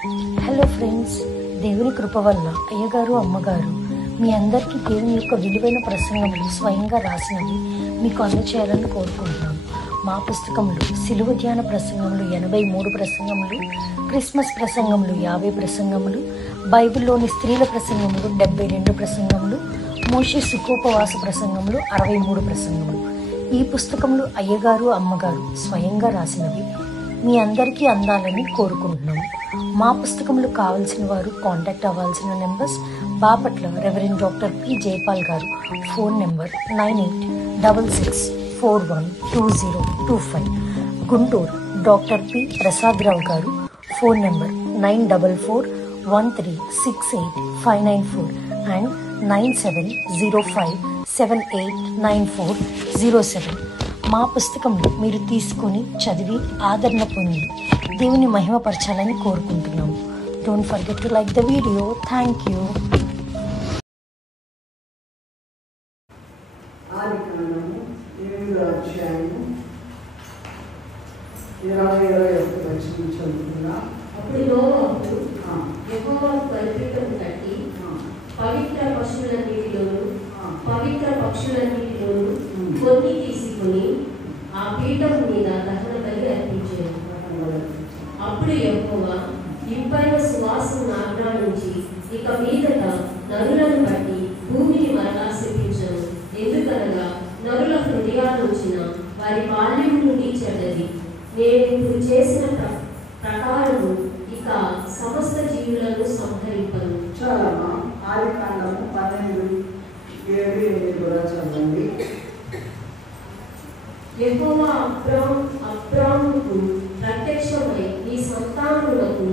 Hello friends, దేవుని కృప వల్ల అయ్యగారు అమ్మగారు మీ అందరికీ దేవుని యొక్క విలువైన ప్రసంగములు స్వయంగా రాసినవి మీకు అందచేయాలని కోరుకుంటున్నాను. మా పుస్తకంలో సిలువ ధ్యాన ప్రసంగములు 83 ప్రసంగములు, క్రిస్మస్ ప్రసంగములు 50 ప్రసంగములు, బైబిల్లోని స్త్రీల ప్రసంగములు 72 ప్రసంగములు, మోషే సుఖోపవాస ప్రసంగములు 63 ప్రసంగములు. ఈ పుస్తకములు అయ్యగారు అమ్మగారు స్వయంగా రాసినవి మీ అందరికీ అందాలని కోరుకుంటున్నాము. మా పుస్తకములు కావాల్సిన వారు కాంటాక్ట్ అవ్వాల్సిన numbers: Bapatla reverend doctor P Jayapal గారు, phone number 9866412025. Guntur doctor P Prasadarao గారు, ఫోన్ నెంబర్ 9413685994 అండ్ 9705789407. మా పుస్తకంలో మీరు తీసుకొని చదివి ఆదరణ పొంది దేవుని మహిమపరచాలని కోరుకుంటున్నాము. Don't forget to like the video. Thank you. ఆదికాండము 8వ అధ్యాయము 20-21 చదువుతున్నా. అప్పుడు నోవహు యెహోవాకు బలిపీఠము కట్టి పవిత్ర పశువులన్నిటిలోను పవిత్ర పక్షులన్నిటిలోను కొన్ని తీసుకుని ఆ పీఠం మీద దహన బలి అర్పించాడు. అప్పుడు యెహోవా ఇంపైన సువాసన ఆగ్రహించి, ఇక మీదట నరులను బట్టి భూమిని మరలా శపించను. ఎందుకనగా నరుల హృదయాలోచన వారి బాల్యం నుండి చెడ్డది. నేను ఇప్పుడు చేసిన ప్రకారము ఇక సమస్త జీవులను సంహరింపను. చాలమ్మా. ఆదికాండము 12:7-8 కూడా చదవండి. యెహోవా అబ్రాముకు ప్రత్యక్షమై, నీ సంతానములకు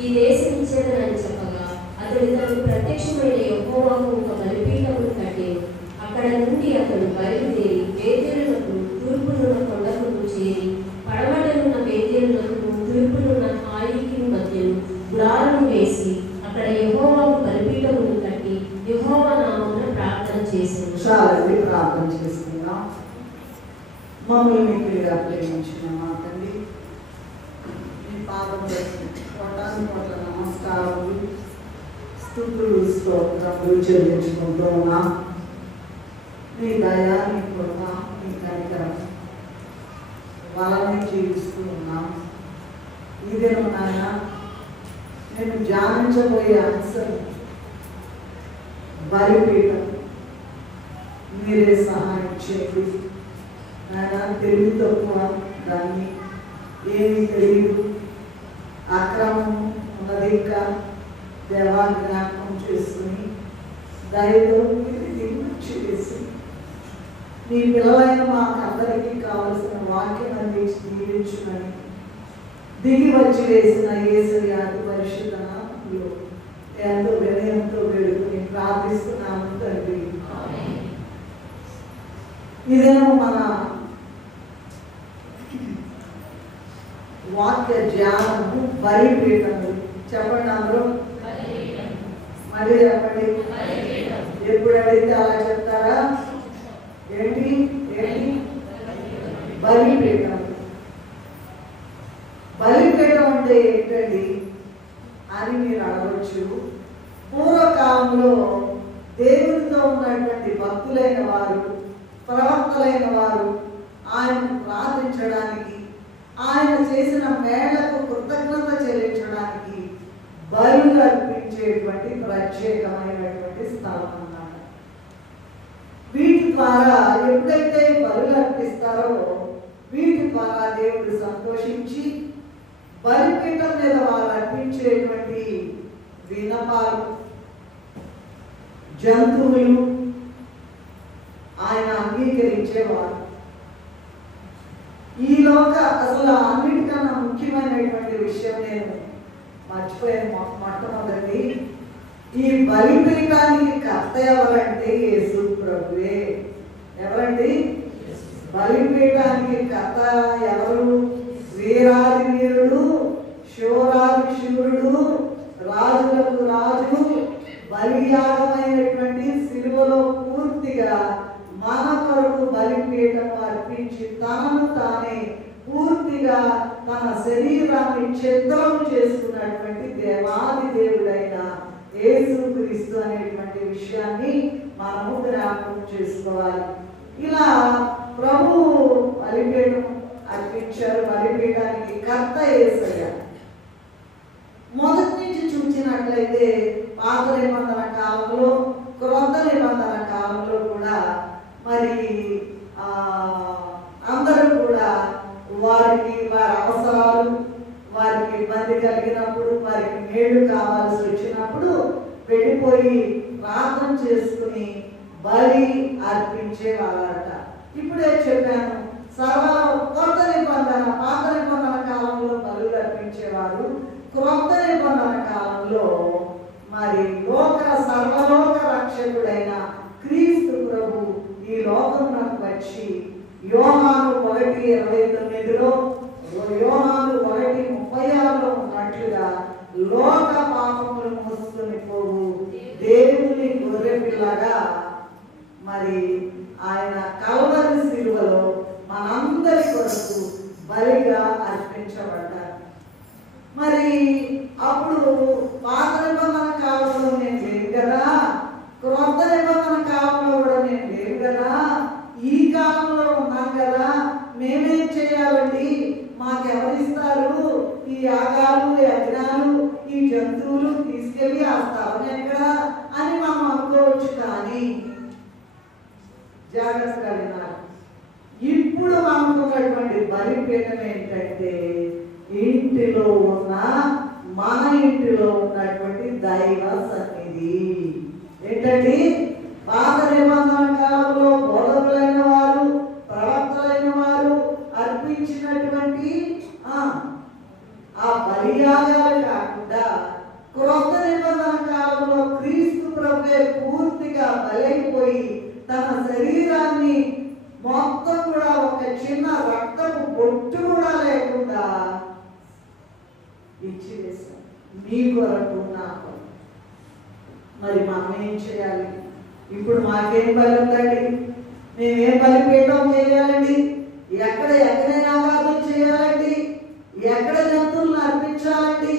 ఈ దేశం ఇచ్చేదనని చెప్పగా, అతడు తనకు ప్రత్యక్షమైన యెహోవాకు ఒక బలిపీఠమును కట్టెను. అక్కడ నుండి అతడు బయలుదేరి బేతేలునకు తూర్పునున్న కొండకు చేరి, పడమటనున్న బేతేలునకు తూర్పునున్న హాయికి మధ్యను గుడారము వేసి, అక్కడ యెహోవాకు బలిపీఠమును కట్టి యెహోవా నామమున ప్రార్థన చేశాను. చాలండి, ప్రార్థన చేసుకుందాం. మమ్మల్ని మిక్కిలిగా ప్రేమించిన మా తండ్రి, మీ పాదములు కోటాను నమస్కారములు, స్తుతులు, స్తోత్రములు చెల్లించుకుంటూ ఉన్నాం. మీ దయ, మీ కృప, మీ కనికరం వాళ్ళని జీవిస్తూ ఉన్నాం. ఇదేమో నాయన, నేను ధ్యానించబోయే అంశం బలిపీఠం. మీరే సహాయం చేయండి నాయన. తెలివి తక్కువ దాన్ని, ఏమీ తెలియదు, అక్రమం ఉన్నది. ఇంకా దేవా జ్ఞాపకం చేసుకుని దయతో చేసి మీ పిల్లలైన మాకందరికీ కావలసిన వాక్యం అందించి దీవించునని దిగి వచ్చి వేసిన యేసయ్య పరిశుద్ధ నామములో ఎంతో వినయంతో వేడుకుని ప్రార్థిస్తున్నాము తండ్రి. ఇదేమో మన వాక్య ధ్యానము బలిపీఠము. చెప్పండి అందరూ, మళ్ళీ చెప్పండి. ఎప్పుడు అడిగితే అలా చెప్తారా? ఏంటి ఏంటి బలిపీఠం? బలిపీఠం అంటే ఏంటండి అని మీరు అడగవచ్చు. పూర్వకాలంలో దేవునితో ఉన్నటువంటి భక్తులైన వారు, ప్రవక్తలైన వారు ఆయన ప్రార్థించడానికి, ఆయన చేసిన మేళకు కృతజ్ఞత చెల్లించడానికి బలులు అర్పించేటువంటి ప్రత్యేకమైనటువంటి స్థలం అన్నమాట. వీటి ద్వారా ఎప్పుడైతే బలులు అర్పిస్తారో వీటి ద్వారా దేవుడు సంతోషించి బలిపీఠం మీద వారు అర్పించేటువంటి విన్నపాలు, జంతువులు ఆయన అంగీకరించేవారు. ఈలోక అసలు అన్నిటికన్నా ముఖ్యమైనటువంటి విషయం నేను మర్చిపోయాను. మొట్టమొదటి, ఈ బలిపీఠానికి కర్త ఎవరంటే యేసు ప్రభువే. ఎవరండి బలిపీఠానికి కర్త? ఎవరు? వీరాది వీరుడు, శూరాది శూరుడు, రాజులకు రాజు, బలియాగమైనటువంటి సిలువలో పూర్తిగా మన కొరకు బలిపీఠం అర్పించి తనను తానే పూర్తిగా తన శరీరాన్ని ఛిద్రం చేసుకున్నటువంటి దేవ విషయాన్ని మనము జ్ఞాపకం చేసుకోవాలి. ఇలా ప్రభు బలిపీఠం అర్పించారు. బలిపీఠానికి కర్త యేసయ్య. మొదటి నుంచి చూసినట్లయితే పాత నిబంధన కాలంలో, క్రొత్త నిబంధన కాలంలో కూడా మరి అందరూ కూడా వారి అవసరాలు, వారికి ఇబ్బంది కలిగినప్పుడు, వారికి మేలు కావాల్సి వచ్చినప్పుడు వెళ్ళిపోయి ప్రార్థన చేసుకుని బలి అర్పించేవారట. ఇప్పుడే చెప్పాను, కొత్త నిబంధన, పాత నిబంధన కాలంలో బలులు అర్పించేవారు. క్రొత్త నిబంధన కాలంలో మరి సర్వలోక రక్షకుడైన క్రీస్తు ప్రభు ఈ లోకంలోకి వచ్చి యోహాను 1:29లో, యోహాను 1:36లో ఉన్నట్లుగా లోక పాపములు మోసుకొని పోవు దేవుని గొర్రె పిల్లగా మరి ఆయన కల్వరి శిలువలో మనందరి కొరకు బలిగా అర్పించబడ్డారు. మరి అప్పుడు పాత నిబంధన కాలంలో నేను లేదు కదా, క్రొత్త నిబంధన కాలంలో కూడా నేను లేదు కదా, ఈ కాలంలో ఉన్నాం కదా, మేమేం చేయాలండి, మాకెవరిస్తారు ఈ యాగాలు, యజ్ఞాలు, ఈ జంతువులు తీసుకెళ్ళి ఆ స్థలం ఎక్కడ అని మనం అనుకోవచ్చు. కానీ జాగ్రత్తగా వినాలి. ఇప్పుడు మనకున్నటువంటి బలిపీఠం ఏంటంటే ఇంటిలో ఉన్న, మన ఇంటిలో ఉన్నటువంటి దైవ సన్నిధి. ఏంటండి, పాత నిబంధన కాలంలో బోధకులైన వారు, ప్రవక్తలైన వారు అర్పించినటువంటి ఆ బలియాగాలు కాకుండా క్రొత్త నిబంధన కాలంలో క్రీస్తు ప్రభువే పూర్తిగా బలైపోయి తన శరీరాన్ని మొత్తం కూడా ఒక చిన్న రక్తపు బొట్టు కూడా లేకుండా ఇచ్చివేశారు మీ కొరకు, నా కొరకు. మరి మనం ఏం చేయాలి? ఇప్పుడు మాకేం బలి ఉందండి? మేమేం బలిపీఠం చేయాలండి? ఎక్కడ యాగాలు చేయాలండి? ఎక్కడ జంతువులను అర్పించాలండి?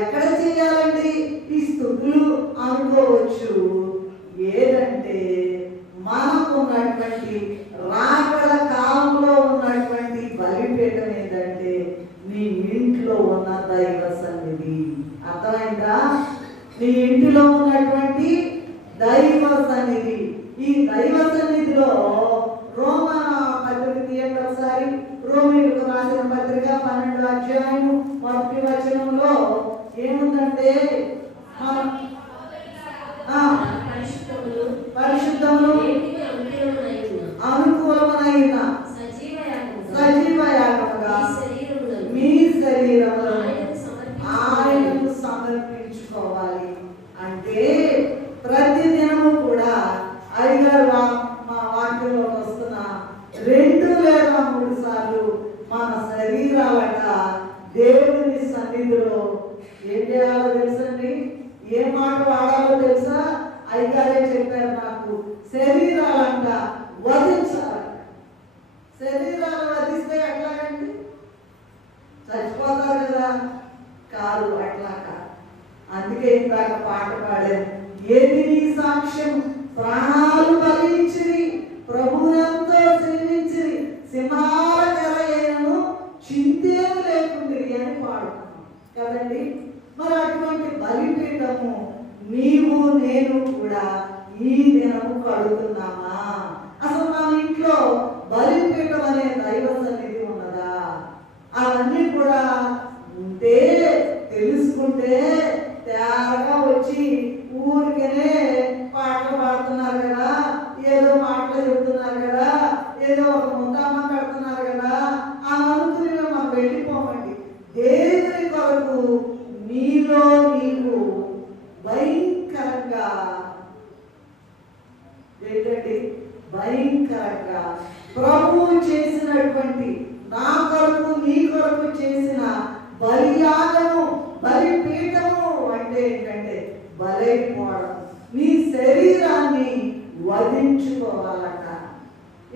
ఎక్కడ చేయాలండి ఈ స్తుతులు అనుకోవచ్చు. ఏదంటే మనకు ఉన్నటువంటి రాకడ కాలంలో ఉన్నటువంటి బలిపీఠం ఏంటంటే నీ ఇంట్లో ఉన్న దైవ సన్నిధి. అర్థమైందా? నీ ఇంటిలో ఉన్నటువంటి దైవ సన్నిధి. ఈ దైవ సన్నిధిలో రోమా పత్రిక తీయండి ఒకసారి. రోమీయులకు రాసిన పత్రిక 12వ అధ్యాయం 1వ వచనంలో ఏముందంటే పరిశుద్ధములు అనుకూలమైన సజీవ యాగముగా మీ శరీరములను ఆయనకు సమర్పించుకోవాలి. అంటే ప్రతి దినము కూడా అయ్యగారు మా వాక్యంలోకి వస్తున్న 2 లేదా 3 సార్లు మన శరీరాలట దేవుని సన్నిధిలో ఏం చేయాలో తెలుసండి? ఏ మాట వాడాలో తెలుసా? అయ్యగారే చెప్పారు నాకు. శరీరాలంట వధించాలి. శరీరాలు వధిస్తే ఎట్లాగండి? చచ్చిపోతారు కదా. కాదు, అట్లా కాదు. అందుకే ఇందాక పాట పాడారు. ఏది నీ సాక్ష్యం, ప్రాణాలు బలించిరి, ప్రభువునంతా సేవించిరి, సింహాల కరయను చింతేము లేకుండిరి అని పాడుతున్నాం కదండి. మరి అటువంటి బలిపీఠము నీవు నేను కూడా ఈ దినము కడుగుతున్నామా? అసలు మన ఇంట్లో బలిపీఠం అనే దైవ సన్నిధి ఉన్నదా? అవన్నీ కూడా ఉంటే, తెలుసుకుంటే తేరగా వచ్చి ఊరికనే పాటలు పాడుతున్నారు కదా, ఏదో మాటలు చెబుతున్నారు కదా, ఏదో ఒక ముద్దామ కడుతున్నారు కదా అని అనుకుని మనం వెళ్ళిపోమండి. దేవుని కొరకు నీలో నీవు భయంకరంగా ఏంటంటే భయంకరంగా ప్రభువు చేసినటువంటి, నా కొరకు నీ కొరకు చేసిన బలియాగము, బలిపీఠము అంటే ఏంటంటే బలైపోవడం. నీ శరీరాన్ని వధించుకోవాలట.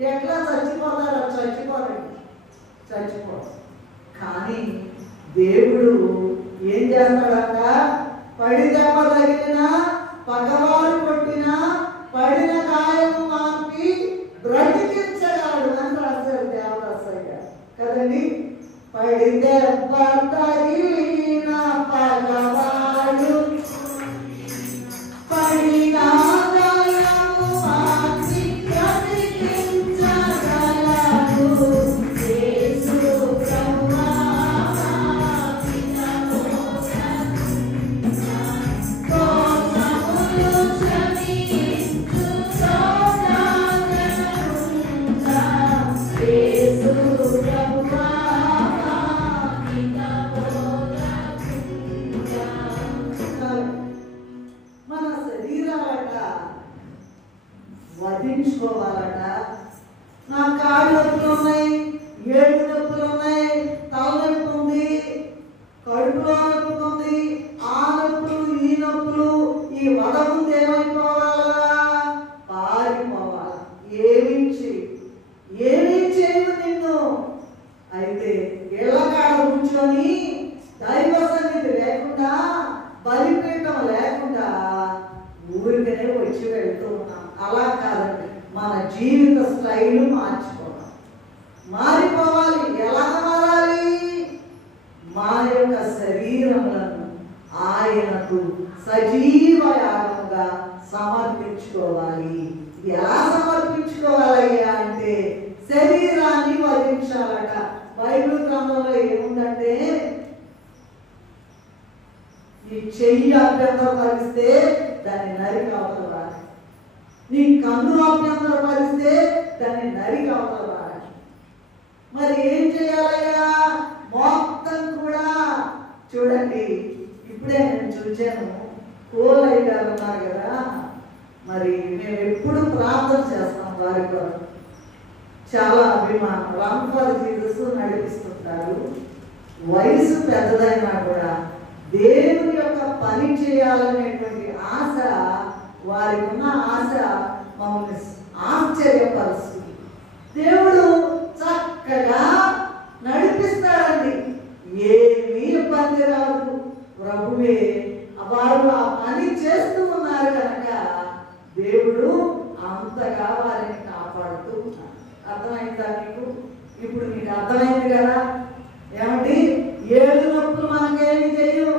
ఎట్లా చచ్చిపోతారో? చచ్చిపోరు. కానీ దేవుడు ఏం చేస్తాడట? పడి దెబ్బ తగిలినా, పగవారు కొట్టిన ఆయన పడిన గాయము మాపి బ్రతికించగలడు అని రాశారు దేవదాసయ్య గారు కదండి. పడితే తగిలిన పగవాడు పడిన గాయము మాపి బ్రతికించగలడు. యేసు ప్రభువా మన శరీరాలట వధించుకోవాలట. నా కాళ్ళు నొప్పులు ఉన్నాయి, ఏడు నొప్పులు ఉన్నాయి, తలనొప్పి ఉంది, కడుపులో నొప్పి ఉంది, ఆ నొప్పులు ఈ నొప్పులు, ఈ వద ముందు ఏమైపోవాలా? పారిపోవాలి. ఏమీ చేయదు నిన్ను. అయితే ఇళ్ళ కాడ కూర్చొని దైవ సన్నిధి లేకుండా, బలిపీఠం లేకుండా ఊరికనే వచ్చి వెళ్తూ ఉన్నాం. అలా కాదండి, మన జీవిత స్టైల్ మారిపోవాలి. ఎలా మారాలి? మన యొక్క శరీరములను ఆయనకు సజీవ యాగముగా సమర్పించుకోవాలి. ఎలా సమర్పించుకోవాలయ్యా అంటే శరీరాన్ని వధించాలట. బైబిల్ గ్రంథంలో ఏముందంటే, నీ చెయ్యి అభ్యంతరపరిస్తే దాన్ని నరికి అవతలవాలి, నీ కన్ను అభ్యంతరపరిస్తే దాన్ని నరికి అవతలవాలి. మరి ఏం చేయాలయ్యా? మొత్తం కూడా చూడండి. ఇప్పుడే నేను చూచాను, కోలయ్య గారు ఉన్నారు కదా, మరి మేము ఎప్పుడు ప్రార్థన చేస్తాం వారి కొరకు. చాలా అభిమానం, రన్ ఫర్ జీసస్ నడిపిస్తుంటారు. వయసు పెద్దదైనా కూడా దేవుని యొక్క పని చేయాలనేటువంటి ఆశ, వారికి ఉన్న ఆశ మమ్మల్ని ఆశ్చర్యపరుస్తుంది. దేవుడు చక్కగా నడిపిస్తాడండి, ఏమీ ఇబ్బంది రాదు. ప్రభువే వారు ఆ పని చేస్తూ ఉన్నారు కనుక దేవుడు అంతగా వారిని కాపాడుతూ ఉన్నారు. అర్థమైందా మీకు? ఇప్పుడు మీకు అర్థమైంది కదా. ఏమండి, ఏడు నొప్పులు మనకేమి చెయ్యు,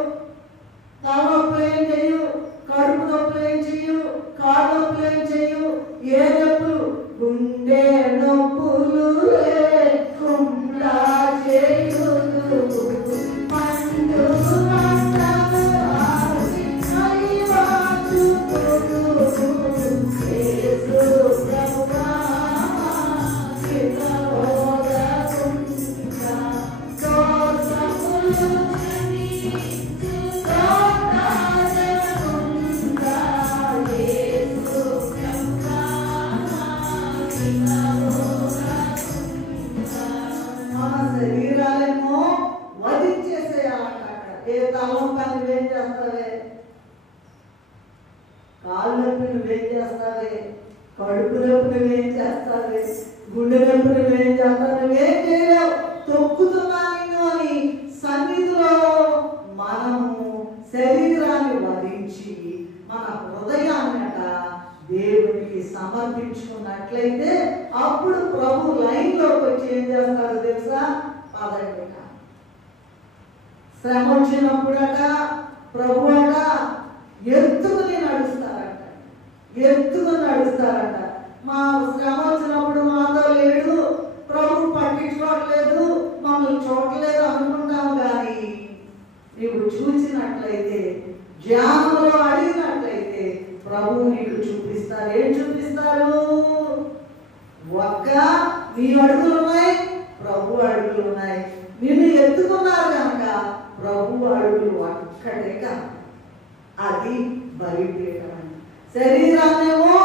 తలనొప్పులు ఏం చెయ్యు, కడుపు నొప్పులు ఏం చెయ్యు, కాళ్ళ నొప్పులు ఏం చెయ్యు. ఏ నొప్పులు? గుండె నొప్పులు లేకుండా చేయుదు పండు శరీరాలేమో వధించేసేయాలంట. ఏ తలనొప్పి నువ్వేం చేస్తావే, కాళ్ళు నొప్పి నువ్వేం చేస్తావే, కడుపు నొప్పి నువ్వేం చేస్తావే, గుండె నొప్పి నువ్వేం చేస్తావు? నువ్వేం చేయలేవు. తొక్కుతున్నా నిన్ను అని సన్నిధిలో మనము శరీరాన్ని వధించి మన హృదయాన్నట దేవునికి సమర్పించుకున్నట్లయితే అప్పుడు ప్రభు లైన్లోకి వచ్చి ఏం చేస్తారో తెలుసా? పదండి. శ్రమ వచ్చినప్పుడట ప్రభు అట ఎత్తుకుని నడుస్తారట. మా శ్రమ వచ్చినప్పుడు మాతో లేడు, ప్రభు పట్టించుకోవట్లేదు, మమ్మల్ని చూడలేదు అనుకుంటాము. కానీ నీవు చూసినట్లయితే, ధ్యానంలో అడిగినట్లయితే ప్రభు నీకు చూపిస్తారు. ఏం చూపిస్తారు? ఒక్క నీ అడుగులు ఉన్నాయి, ప్రభు అడుగులు ఉన్నాయి. నిన్ను ఎత్తుకున్నారు కనుక ప్రభు అడుగులు ఒక్కటే కనుక అది బలిపీఠం. శరీరాన్నేమో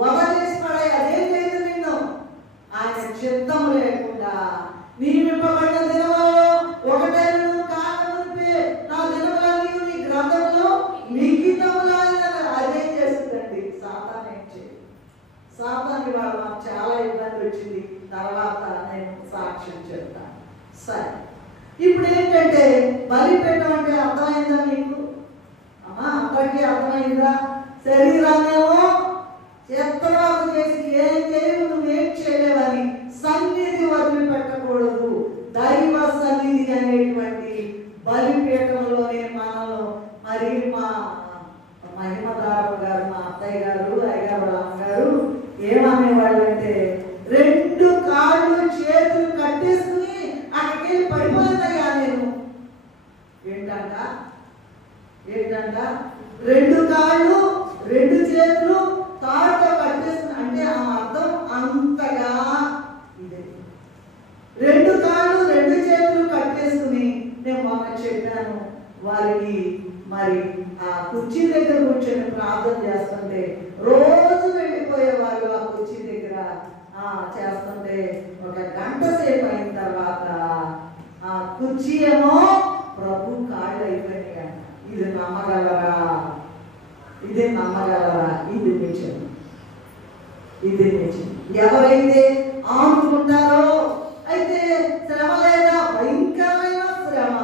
వధ చేసి పడే, అదేం లేదు నిన్ను. ఆయన చిత్తం లేకుండా నియమింపబడిన దినములో ఒకటే నువ్వు కాకమునిపే నా దినములన్నీ నీ గ్రంథంలో లిఖితములు అదేం చేస్తుందండి? సాతాను ఏం చేయదు. సాతాను వాళ్ళ నాకు చాలా ఇబ్బంది వచ్చింది, తర్వాత నేను సాక్ష్యం చెప్తాను. సరే, ఇప్పుడు ఏంటంటే బలిపీఠం అంటే అర్థమైందా మీకు? అమ్మా, అందరికీ అర్థమైందా? శరీరాన్నేమో చిత్రవాద చేసి ఏం చేయవు, నువ్వేం చేయలేవని సన్నిధి వదిలిపెట్టకూడదు. దైవ సన్నిధి అనేటువంటి బలిపీఠంలోనే మనలో మరి మా మహిమదారు గారు, మా అత్తయ్య గారు, అయ్యగారు, అమ్మగారు ఏమనేవాళ్ళు అంటే, 2 కాళ్ళు చేతులు కట్టేసుకుని అక్కడికి వెళ్ళి పడిపోయిందయ్యా నేను. ఏంటంట 2 కాళ్ళు 2 చేతులు తాడుతో కట్టేసుకుని, అంటే ఆ అర్థం అంతగా ఇదే. 2 కాళ్ళు 2 చేతులు కట్టేసుకుని నేను మొన్న చెప్పాను వారికి, మరి ఆ కుర్చీ దగ్గర కూర్చొని ప్రార్థన చేస్తుంటే రోజు వెళ్ళిపోయేవాళ్ళు ఆ కుర్చీ దగ్గర చేస్తుంటే 1 గంట సేపు అయిన తర్వాత ఆ కుర్చీ ఏమో ప్రభు కాళ్ళు అయిపోయినాయి. ఇది నమ్మగలరా? ఇది నమ్మగలరా? ఇది నిజం. ఎవరైతే ఆనుకుంటారో, అయితే శ్రమ లేదా భయంకరమైన శ్రమ,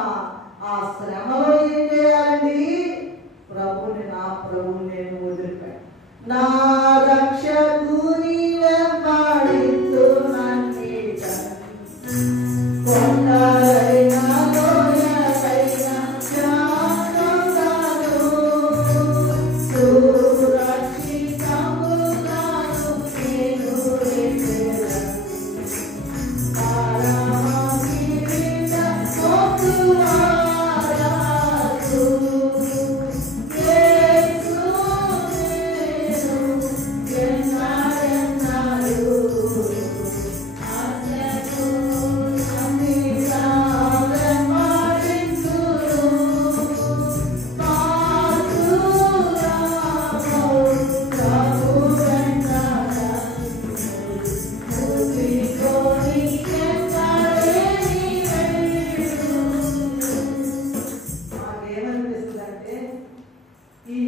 ఆ శ్రమలో ఏం చేయాలండి? ప్రభుని, నా ప్రభుని నేను వదిలిపెట్ట, నా రక్షకుని వెంబడించు నన్నిట, కొండలైన లోయలైన శాంతముగాను సురక్షితముగాను నేను ఎత్తెదను. పరమగిరిట మోక్షవారసు యేసు నేను ఎన్నాడెన్నాడు ఆశకు నాకేమనిపిస్తుందంటే ఈ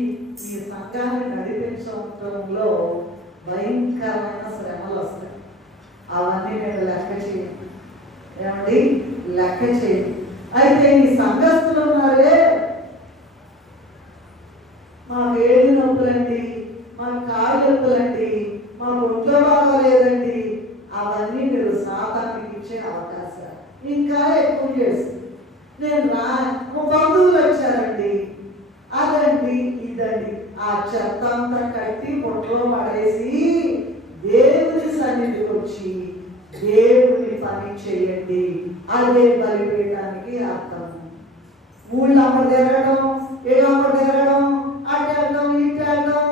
సంఘాన్ని నడిపించడంలో భయంకరమైన శ్రమలు వస్తాయి. అవన్నీ నేను లెక్క చేయను. ఏమండి? లెక్క చేయను. అయితే ఈ సంఘస్థులు ఉన్నారే, మాకు ఏడు నొప్పులండి, మాకు కాళ్ళు నొప్పులండి, మాకు ఒంట్లో బాగోలేదండి, అవన్నీ మీరు సాతానికి ఇచ్చే అవకాశాలు ఇంకా ఎక్కువ చేస్తుంది. నేను మా బంధువులు వచ్చారండి, అదండి ఇదండి, ఆ చెత్త అంతా కట్టి పొట్టలో పడేసి దేవుని సన్నిధికి వచ్చి దేవుని పని చేయండి. అదే బలిపీఠానికి అర్థం. ఊళ్ళమ్మడి తిరగడం, ఏళ్ళమ్మడి తిరగడం, అట్టడం ఇట్టడం,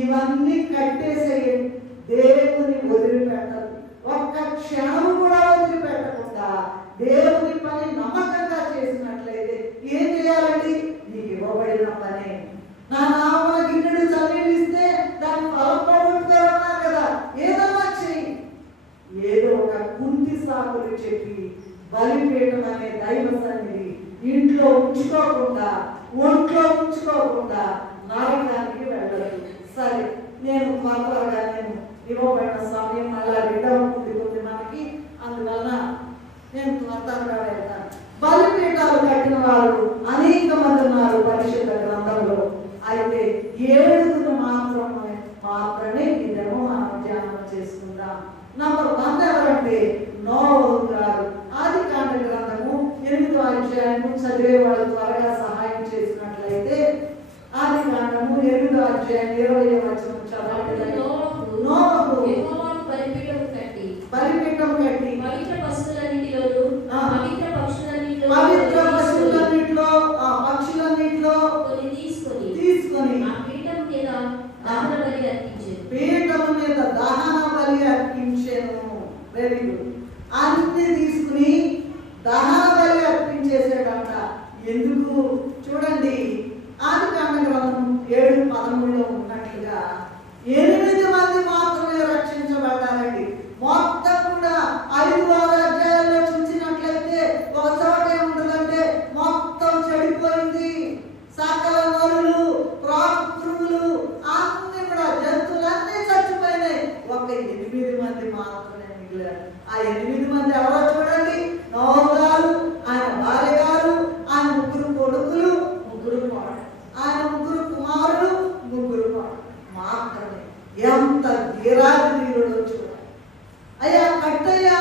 ఇవన్నీ కట్టేసేయండి. దేవుని వదిలిపెట్టదు. ఒక్క క్షణం కూడా వదిలిపెట్టకుండా దేవుని పని నమ్మకంగా చేసినట్లయితే ఏం చేయాలండి? నీకు ఇవ్వబడిన పని. నా నామన గిన్నెడు చన్నీళ్ళు ఇస్తే దాన్ని పొరపడుతున్నారు కదా, ఏదన్నా చెయ్యి. ఏదో ఒక కుంటి సాకులు చెప్పి బలిపీఠం అనే దైవ సన్నిధి ఇంట్లో ఉంచుకోకుండా, ఒంట్లో ఉంచుకోకుండా నరకానికి వెళ్ళదు. సరే, నేను త్వరగా నేను ఇవ్వబడిన సమయం మళ్ళా రిటర్న్ ఉంది మనకి, అందువల్ల నేను త్వరగా వెళ్తాను. బలిపీఠాలు కట్టిన వారు అనేక మంది ఉన్నారు పరిశుద్ధ గ్రంథంలో. అయితే 7 మాత్రమే ఇదేమో మనం ధ్యానం చేసుకుందాం. నంబర్ 1 ఎవరంటే నోవహు గారు. ఆదికాండ గ్రంథము 8వ అధ్యాయము చదివే వాళ్ళు త్వరగా సహాయం చేసినట్లయితే, ఆదికాండము 8వ అధ్యాయం 20వ వచనం చదవండి. నోవహు బలిపీఠం కట్టి పవిత్ర పశువులన్నిటిలో కొన్ని తీసుకొని ఆ పీఠం మీద దహన బలి అర్పించెను. పీఠము మీద దహన బలి అర్పించెను. Very good. అన్ని తీసుకుని దహన బలి అర్పించేసాడంట. ఎందుకు చూడండి, ఆదికాండ గ్రంథం 7:13 ఉన్నట్లుగా 8 మంది మాత్రమే రక్షించబడ్డారండి. మొత్తం కూడా 5-6 అధ్యాయాల్లో చూసినట్లయితే ఒక చోట ఏముంటుందంటే మొత్తం చెడిపోయింది. సకల నరులు, ప్రాకృతులు అన్ని కూడా జంతువులన్నీ చచ్చిపోయినాయి. ఒక 8 మంది మాత్రమే మిగిలారు. ఆ 8 మంది ఎవరో చూడండి. నోవహు గారు, ఆయన భార్య గారు, ఆయన 3 కొడుకులు, 3 కోడళ్ళు, ఆయన 3 కుమారులు, 3 కోడళ్ళు మాత్రమే. ఎంత ధీరాధీరుడో చూడాలి. అయ్యా కట్టయ్యా,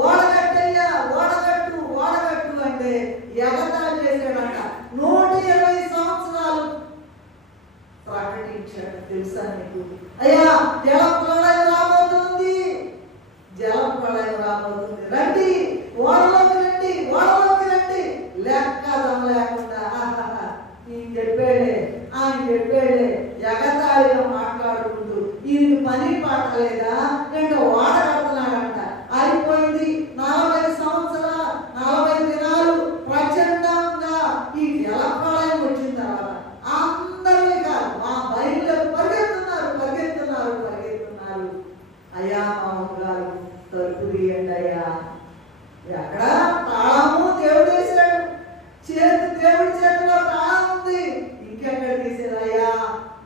ఓడగట్టయ్యా, ఓడగట్టు ఓడగట్టు అంటే ఎగతాళి చేశాడంట. 120 సంవత్సరాలు ప్రకటించాడు. తెలుసా నీకు? అయ్యా జల ప్రళయం రాబోతుంది, జల ప్రళయం రాబోతుంది, రండి ఓడలోకి రండి, ఓడలోకి రండి. లెక్క లేకుండా ఈయన చెప్పాడే, ఆయన చెప్పాడే, ఎగతాళిగా మాట్లాడుకుంటూ ఈయనకి పని పాటలేదా ఏంటో ఓడ కడుతున్నాడంట. అయిపోయింది 40 సంవత్సరాలు 40 దినాలు ప్రచండంగా ఈ జల ప్రళయం వచ్చిన తర్వాత అందరూ ఇక మా బయలు పరిగెత్తున్నారు పరిగెత్తున్నారు పరిగెత్తున్నారు. అయ్యా మామూలు గారు తలుపు తీయండి అయ్యా. ఎక్కడ తాళము దేవుడు వేసాడు, దేవుడి చేతిలో తాళం ఉంది, ఇంకెక్కడ తీసేది? అయ్యా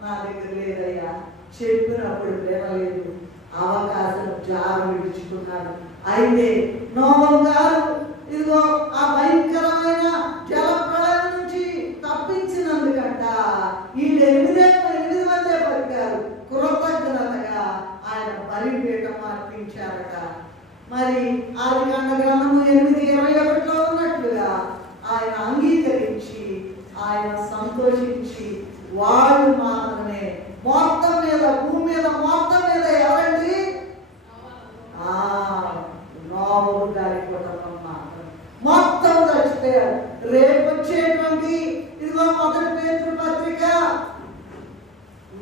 నా దగ్గర లేదయ్యా. చెప్పినప్పుడు వినలేదు, అవకాశం జారు విడుచుకున్నాడు. అయితే నోవహు గారు ఇదిగో ఆ భయంకరమైన జల ప్రళయం నుంచి తప్పించినందుకంట వీళ్ళు 8 మందే బతికారు. కృతజ్ఞతగా ఆయన బలిపీఠం అర్పించారట. మరి ఆదికాండ గ్రంథము 8:21లో ఉన్నట్లుగా ఆయన అంగీకరించి ఆయన సంతోషించి వాళ్ళు మాత్రమే మొత్తం మీద భూమి మీద మొత్తం మీద ఎవరండి? నోవహు గారి కుటుంబం మాత్రం మొత్తం చచ్చిపోయారు. రేపు వచ్చేటువంటి ఇదిగో 1 పేతురు పత్రిక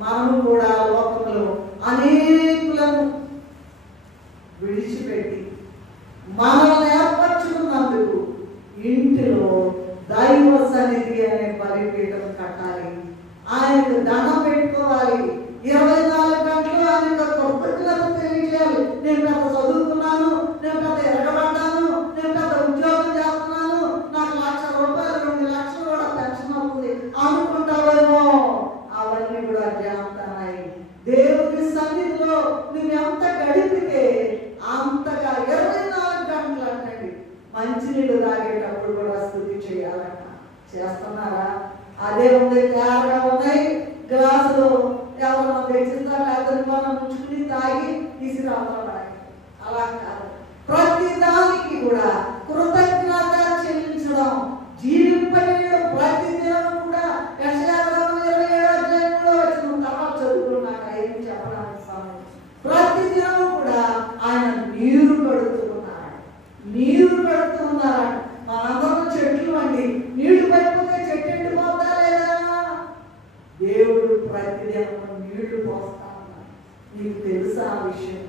మనము కూడా లోకంలో అనేకులను విడిచిపెట్టి మనల్ని ఏర్పరచుకున్నందుకు ఇంటిలో దైవ సన్నిధి అనే బలిపీఠం కట్టాలి. ఆయనకు దండం పెట్టుకోవాలి. 24 గంటలు ఆయన కృతజ్ఞత తెలియజేయాలి. నేను పెద్ద చదువుకున్నాను, నేను పెద్ద ఎరగబడ్డాను, నేను పెద్ద ఉద్యోగం చేస్తున్నాను, నాకు ₹1,00,000 2 లక్షలు కూడా పెన్షన్ అవుతుంది అనుకుంటావేమో. అవన్నీ కూడా జాగ్రత్తనాయి. దేవుని సన్నిధిలో నువ్వు ఎంత గడిపితే అంతగా 24 గంటలు అంటండి మంచినీళ్ళు తాగేటప్పుడు కూడా స్తుతి చేయాలట. చేస్తున్నారా? అదే ఉంది, తయారుగా ఉన్నాయి గ్లాసులు ఎవరన్నా తెచ్చిస్తారు, అతని మనం ఉంచుకుని తాగి తీసుకురావాలి. అలా కాదు, ప్రతి దానికి కూడా కృతజ్ఞత చెల్లించడం, జీవింపలేడు. ప్రతి దినం కూడా యెషయా 27:3 తర్వాత చదువుకున్నాక ఏం చెప్పడానికి సమయం. ప్రతి దినం కూడా ఆయన నీరు కడుతున్నాడు, నీరు కడుతున్నాడు. మనందరం చెట్లు అండి, నీళ్లు పడిపోతే చెట్టు ఎండిపోతా లేదా? దేవుడు ప్రతిదినం నీళ్లు పోస్తా ఉన్నాడు. నీకు తెలుసా ఆ విషయం?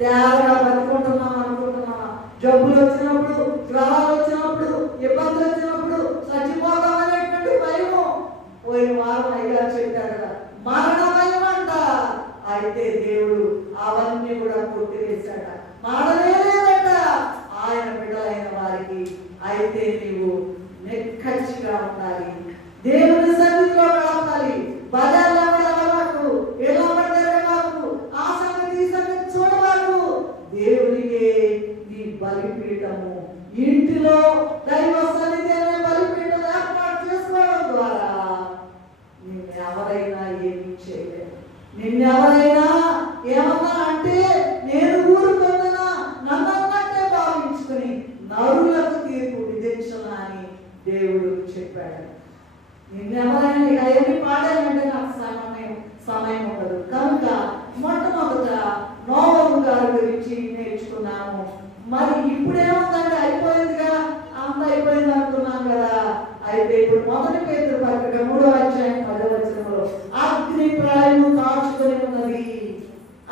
తేరగా బతుకుంటున్నాం అనుకుంటున్నావా? జబ్బులు వచ్చినప్పుడు, జ్వరాలు వచ్చినప్పుడు, ఇబ్బందులు వచ్చినప్పుడు చచ్చిపోతాం అనేటువంటి భయము. పోయిన వారం అయ్యారు చెప్పారు కదా, మరణ భయం అంట. అయితే దేవుడు అవన్నీ కూడా కొట్టివేశాడ. మరణమే లేదట ఆయన బిడ్డలైన వారికి. అయితే నీవు నిక్కచ్చిగా ఉండాలి, దేవుని సన్నిధిలో గడపాలి. బజార్లో వెళ్ళవాకు, ఎలా పడతారు, ఆ సంగతి ఈ సంగతి చూడవాకు. దేవునికే నీ బలిపీఠము, ఇంటిలో దైవ సన్నిధి అనే బలిపీఠం ఏర్పాటు చేసుకోవడం ద్వారా నిన్నెవరైనా ఏమీ చేయలేదు. నిన్నెవరైనా ఏమన్నా అంటే నేను ఊరుకొందనా, నన్నన్నట్టే భావించుకుని నరులకు తీర్పు విధించనా అని దేవుడు చెప్పాడు. నిన్నెవరైనా ఏమి పాడాలంటే నాకు సమయం ఉండదు. కనుక మొట్టమొదట నోవహు గారి గురించి నేర్చుకున్నాము. మరి ఇప్పుడేముందంటే అయిపోయిందిగా, అంత అయిపోయింది అనుకున్నాం కదా. అయితే ఇప్పుడు 1 పేతురు పత్రిక 3:10 అగ్ని ప్రాయము కాచుకొని ఉన్నది,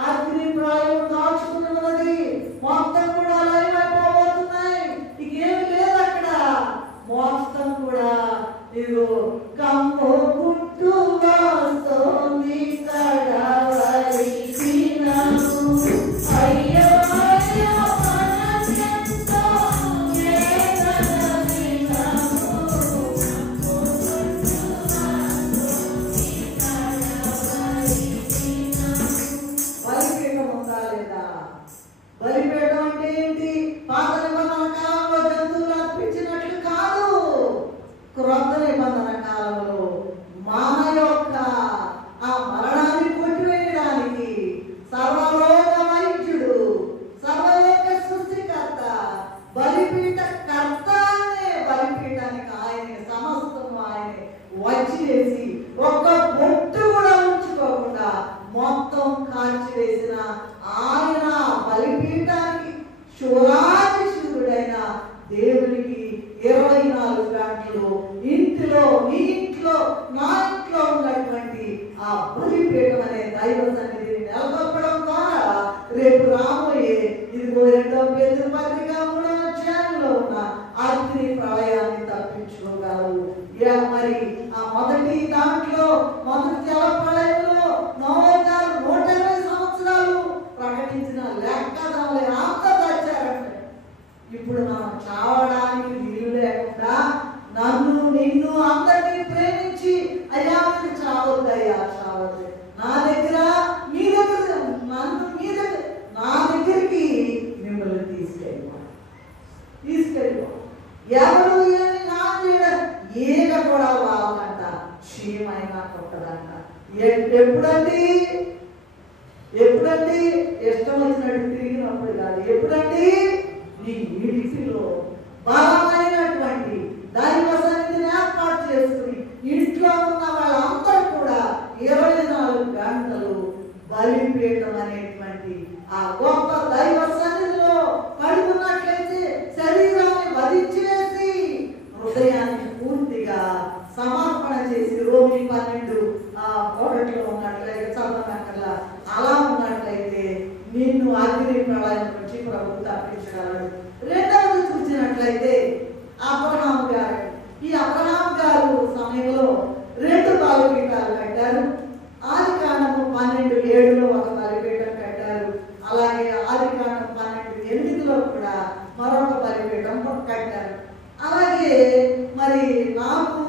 అగ్ని ప్రాయము కాచుకుని ఉన్నది. మొత్తం కూడా లైవ్ అయిపోతున్నాయి. ఇంకేమి లేదు అక్కడ. మొత్తం కూడా ఇదిగో కమ్ము పుట్టు వస్తోంది కడవరి దినము. అయ్యో అయ్యో మనసెంతో వేదన దినము. కాల్చివేసి ఒక్క పొట్టు కూడా ఉంచుకోకుండా మొత్తం కాల్చివేసిన ఆయన బలిపీఠానికి శూరాది శూరుడైన దేవునికి 24 గంటలు ఇంటిలో, నీ ఇంట్లో, నా ఇంట్లో ఉన్నటువంటి ఆ బలిపీఠం అనే దైవ సన్నిధిని నెలకొల్పడం ద్వారా రేపు రాబోయే ఇదిగో 2వ పేతురు పత్రిక 3వ అధ్యాయంలో ఉన్న అగ్ని ప్రళయాన్ని తప్పించుకోగలవు. మరి ఆ మొదటి దాంట్లో మొదటి జల ప్రళయంలో నోవహు గారు 120 సంవత్సరాలు ప్రకటించిన లెక్కదాలే అంత తెచ్చారంటే ఇప్పుడు మనం చావడానికి వీలు లేకుండా నన్ను, నిన్ను, అందరినీ ప్రేమించి అయ్యా మీరు చావద్దు, అయ్యా చావద్దు, నా దగ్గర మీ దగ్గర నన్ను మీ దగ్గర నా దగ్గరికి మిమ్మల్ని తీసుకెళ్ళిపో. ఎవరు ఏమి నా చేయడం ఏక కూడా వాళ్ళంట క్షీమైనా కొట్టదంట. ఎప్పుడండి ఇష్టం వచ్చినట్టు తిరిగినప్పుడు కాదు. ఎప్పుడండి నీ ఇంటిలో బలమైనటువంటి దైవ సన్నిధిని ఏర్పాటు చేసుకుని ఇంట్లో ఉన్న వాళ్ళందరూ కూడా 24 గంటలు బలిపీఠం అనేటువంటి ఆ గొప్ప దైవ సన్నిధిలో పడుకున్నట్లయితే శరీరాన్ని వధించేసి హృదయాన్ని పూర్తిగా సమర్పణ చేసి రోమి 12:1 ఉన్నట్లయితే చదవనక్కర్లా అలా ఉన్నట్లయితే నిన్ను అగ్ని ప్రళయం నుంచి ప్రభు తప్పించగలడు. రెండవది చూసినట్లయితే అబ్రహాము గారు, ఈ అబ్రహాము గారు సమయంలో 2 బలిపీఠాలు కట్టారు. ఆదికాండము 12:7లో ఒక బలిపీఠం కట్టారు. అలాగే ఆదికాండం 12:8లో కూడా మరొక బలిపీఠం కట్టారు. అలాగే మరి నాకు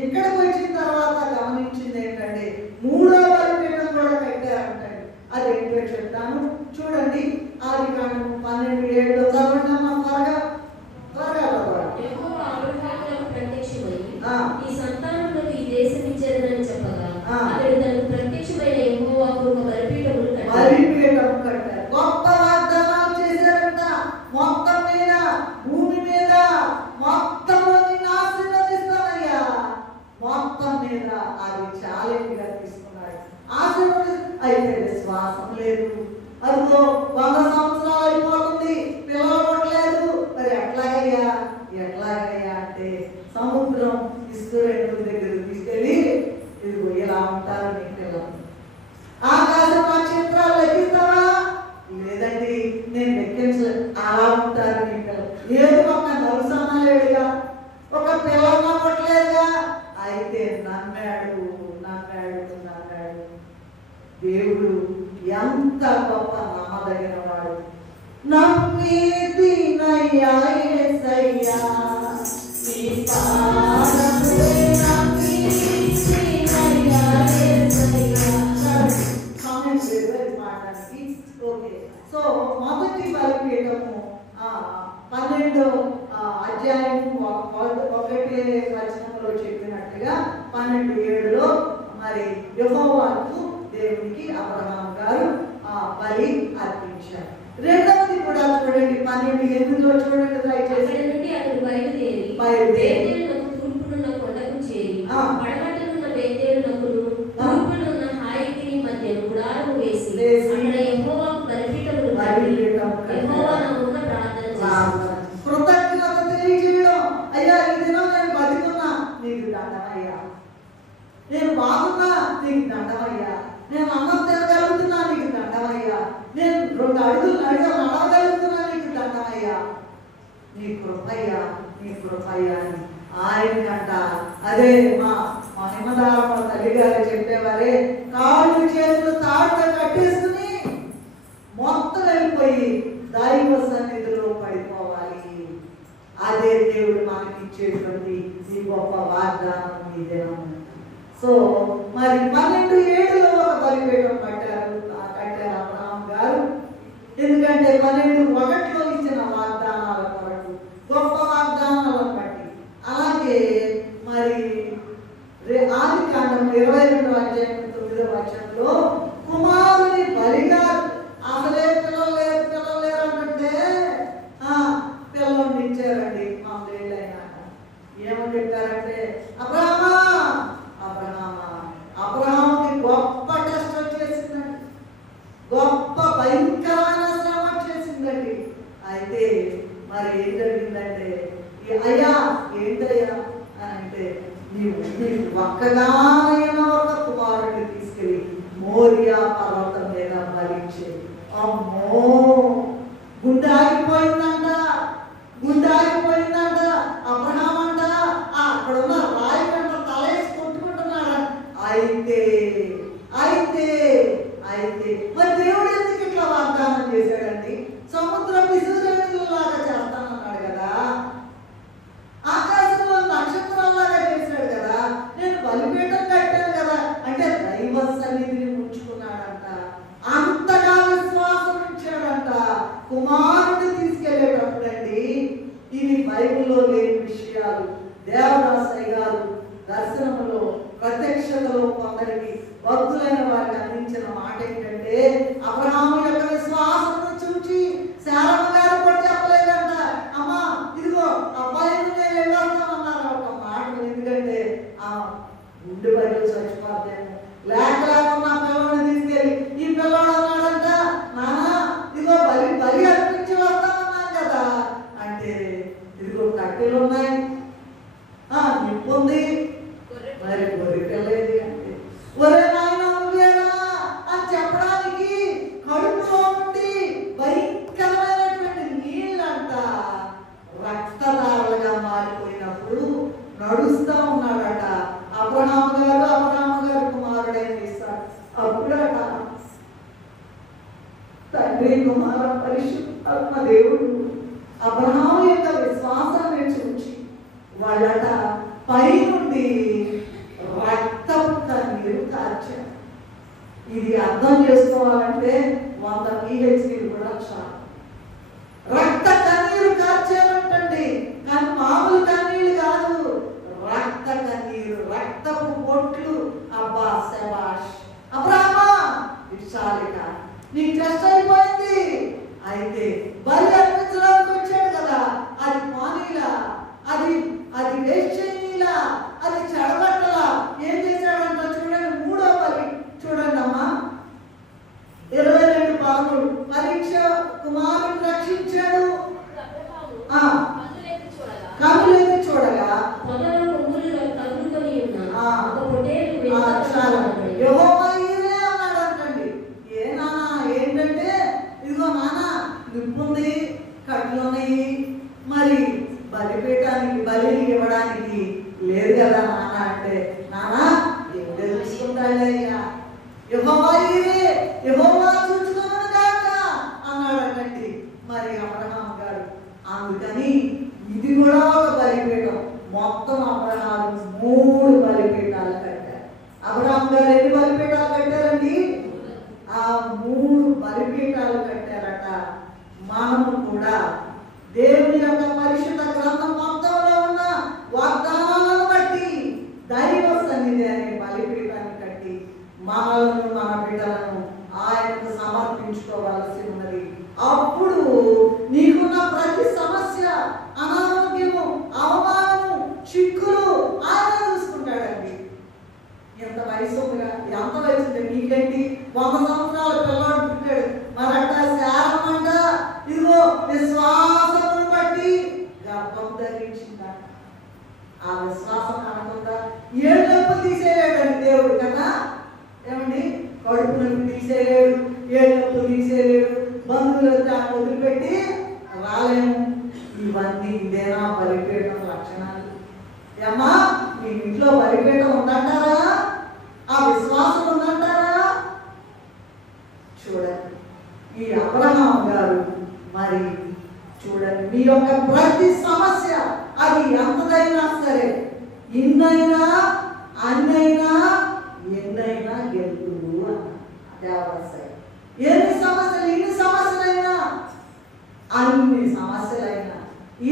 ఇక్కడికి వచ్చిన తర్వాత గమనించింది ఏంటంటే 3వ బలిపీఠం కూడా కట్టారంటండి. అది ఏంటో చెప్తాను చూడండి. ఆదికాండం 12:7లో చదవండి అమ్మా, త్వరగా యెహోవా అబ్రహామునకు ప్రత్యక్షమై, ఆ. ఈ సంతానములకు ఈ దేశం ఇచ్చేదనని చెప్పగా, ఆ. అతడు తనకు ప్రత్యక్షమైన యెహోవాకు ఒక బలిపీఠమును కట్టాడు. బలిపీఠం కట్టారు. గొప్ప వాగ్దానాలు చేశారంట. మొత్తం మీద, భూమి మీద మొత్తం నిన్ను ఆశీర్వదిస్తానయ్యా. మొత్తం మీద అది ఛాలెంజ్ గా తీసుకున్నాడు. అయితే విశ్వాసం లేదు. అదిగో 100 సంవత్సరాలు అయిపోతుంది, పిల్లలు పుట్టలేదు. మరి ఎట్లాగయ్యా అంటే సముద్రం ఇస్రాయేలు దగ్గర తీసుకెళ్ళి ఇదిగో ఇలా ఉంటారు నీ పిల్లలు. ఆకాశ నక్షత్రాలు లెక్కిస్తావా? లేదండి నేను లెక్కించలేదు. అలా ఉంటారు నీ పిల్లలు. ఏది ఒక నలుసన్న లేడుగా, ఒక పిల్లలు పుట్టలేదుగా. అయితే నమ్మాడు. దేవుడు ఎంత గొప్ప నమ్మదగిన వాడు. నమ్మితినయ్యా యేసయ్యా, నీ పాదములే నమ్మితినయ్యా యేసయ్యా. కామెంట్ లేదు ఈ మాటకి. ఓకే, సో మొదటి బలిపీఠము 12వ అధ్యాయము 1వ వచనంలో చెప్పినట్టుగా 12:7లో మరి యెహోవాకు దేవునికి అబ్రహాము గారు బలి అర్పించారు. రెండవది కూడా చూడండి 12:8లో చూడండి దయచేసి. అక్కడి నుండి అతడు బయలుదేరి బేతేలునకు తూర్పునున్న కొండకు చేరి, పడమటనున్న బేతేలునకును తూర్పునున్న హాయికి మధ్య గుడారము వేసి అక్కడ యెహోవాకు బలిపీఠమును కట్టి యెహోవానమున ప్రార్థన చేశాడు. కృతజ్ఞత తెలియజేయడం. అయ్యా ఈ దినం నేను బతికున్నా నీకు దండమయ్యా, నేను బాగున్నా నీకు దండమయ్యా, నేను అన్నం తినగలుగుతున్నా నీకు దండమయ్యా, నేను 2 అడుగులు నడవగలుగుతున్నా నీకు దండమయ్యా, నీ కృపయ్యా అని ఆయనకంట. అదే మా మహిమదారమ్మ తల్లి గారు చెప్పేవారే, కాళ్ళు చేతులు తాడుగా కట్టేసుకుని మొత్తం వెళ్ళిపోయి దైవ సన్నిధిలో పడిపోవాలి. అదే దేవుడు మనకి ఇచ్చేటువంటి ఈ గొప్ప వాగ్దానం ఈ దినం. సో మరి 12:7లో ఒక బలిపీఠం కట్టారు అబ్రహాము గారు. ఎందుకంటే 12:1లో ఇచ్చిన వాగ్దానాల కొరకు, గొప్ప వాగ్దానాలను బట్టి. అలాగే మరి ఆదికాండం 22వ అధ్యాయం 9వ వచనంలో కుమారుని బలిగా అసలే పిల్లలు లేరు అంటే పిల్లలు ఇచ్చారండి. 5 ఏళ్ళు అయినాక ఏమని చెప్పారంటే, అబ్రహామా అయితే అయితే అయితే మరి దేవుడు ఎందుకు ఇట్లా వాగ్దానం చేశాడండి? సముద్రం విసర్జనలాగా చేస్తానన్నాడు కదా, ఆకాశంలో నక్షత్రాలాగా చేశాడు కదా, నేను బలిపీఠం కట్టాను కదా అంటే దైవ సన్నిధిని ఉంచుకున్నాడంట. అంతగా విశ్వాసం ఇచ్చాడంట. కుమారుడిని తీసుకెళ్లేటప్పుడండి, ఇవి బైబిల్లో లేని విషయాలు. దేవదాసయ్య గారు దర్శనములో ప్రత్యక్షతలో కొందరికి భక్తులైన వారికి అందించిన మాట ఏంటంటే, అబ్రహాము యొక్క విశ్వాసమును చూచి శారమ్మ గారు కూడా చెప్పలేదంట, అమ్మా ఇదిగో అబ్బాయిని నేను వెళ్ళొస్తామన్నారు ఒక మాట. ఎందుకంటే ఆ గుండె బయలు చచ్చిపోతాము, లేక లేకుండా పిల్లల్ని తీసుకెళ్ళి ఈ పిల్లడు అన్నాడంట, నాన్న ఇదిగో బలి బలి అర్పించి వస్తామన్నాను కదా అంటే, ఇదిగో కట్టెలు ఉన్నాయి, నిప్పు ఉంది, మరి గొర్రె పిల్లేదు అంటే ఒరే నాయన నువ్వేనా అని చెప్పడానికి కడుపులో నుండి భయంకరమైనటువంటి నీళ్ళంట రక్తధారలుగా మారిపోయినప్పుడు నడుస్తా ఉన్నాడట. అబ్రహాము గారు కుమారుడైన ఇస్సాకు. అప్పుడట తండ్రి కుమార పరిశుద్ధాత్మ దేవుడు అబ్రహాము యొక్క విశ్వాసాన్ని చూచి వాళ్ళట పై నుండి రక్తపు కన్నీరు కార్చారు. ఇది అర్థం చేసుకోవాలంటే 100 PhD కూడా చాలు. రక్త కన్నీరు కార్చారంటండి, కానీ మామూలు కన్నీళ్ళు కాదు, రక్త కన్నీరు, రక్తపు బొట్లు. అబ్బా శబాష్ అబ్రహామా, విశాలిక నీ టెస్ట్ అయిపోయింది. అయితే బలి అర్పించడానికి వచ్చాడు కదా, అది పానీలా, అది వేస్ట్ చేయనీలా, అది చెడగట్టలా. ఏం చేశాడంట చూడండి, 3వ బలి చూడండి అమ్మా, 22:13. పరీక్ష కుమారుని రక్షించాడు, కనులెత్తి చూడగా యెహోవా ఈయనే అన్నాడంటండి. ఏ నాన్న ఏంటంటే, ఇదిగో నాన్న నిప్పుంది, కట్లు ఉన్నాయి, మరి బలిపీఠానికి బలి ఇవ్వడానికి లేదు కదా నాన్న అంటే, నాన్న ఏం తెలుసుకుంటాడయ్యా, యెహోవా ఈయనే, యెహోవా చూసుకున్నాడు కాక అన్నాడండి. మరి అబ్రహాము గారు అందుకని ఇది కూడా ఒక బలిపీఠం. మొత్తం అబ్రహాము 3 బలిపీఠాలు కట్టారు. అబ్రహాము గారు ఎన్ని బలిపీఠాలు కట్టారండి? ఆ 3 బలిపీఠాలు కట్టారట. మనము కూడా దేవుని యొక్క పరిశుద్ధ గ్రంథం మొత్తంలో ఉన్న వాగ్దానాలను బట్టి దైవ సన్నిధి అనే బలిపీఠాన్ని కట్టి మనలను మన బిడ్డలను ఆయనకు సమర్పించుకోవాల్సి ఉన్నది. అప్పుడు నీకున్న ప్రతి సమస్య, అనారోగ్యము, అవమానము, చిక్కులు ఆయన చూసుకుంటాడండి. ఎంత వయసు ఎంత వయసు మీకేంటి? 100 సంవత్సరాల పిల్లవాడు పుట్టాడు. మరట శారమంట ఇదిగో విశ్వాసమును బట్టి గర్భం ధరించిందట. ఆ విశ్వాసం కాకుండా 7 నొప్పులు తీసేయలేడండి దేవుడు కదా. ఏమండి, కడుపు నొప్పి తీసేయలేడు, 7 నొప్పులు తీసేయలేడు, బంధువులతో వదిలిపెట్టి రాలేము. ఇవన్నీ ఇదేనా బలిపీఠం లక్షణాలు? ఏమ్మా మీ ఇంట్లో బలిపీఠం ఉందంటారా? ఆ విశ్వాసం ఉందంటారా? చూడండి, ఈ అబ్రహాము గారు మరి చూడండి, మీ యొక్క ప్రతి సమస్య అది ఎంతదైనా సరే, ఇన్నైనా అన్నైనా ఎన్నైనా గెలుపులు దేవదాసయ్య. ఎన్ని సమస్యలైనా అన్ని సమస్యలైనా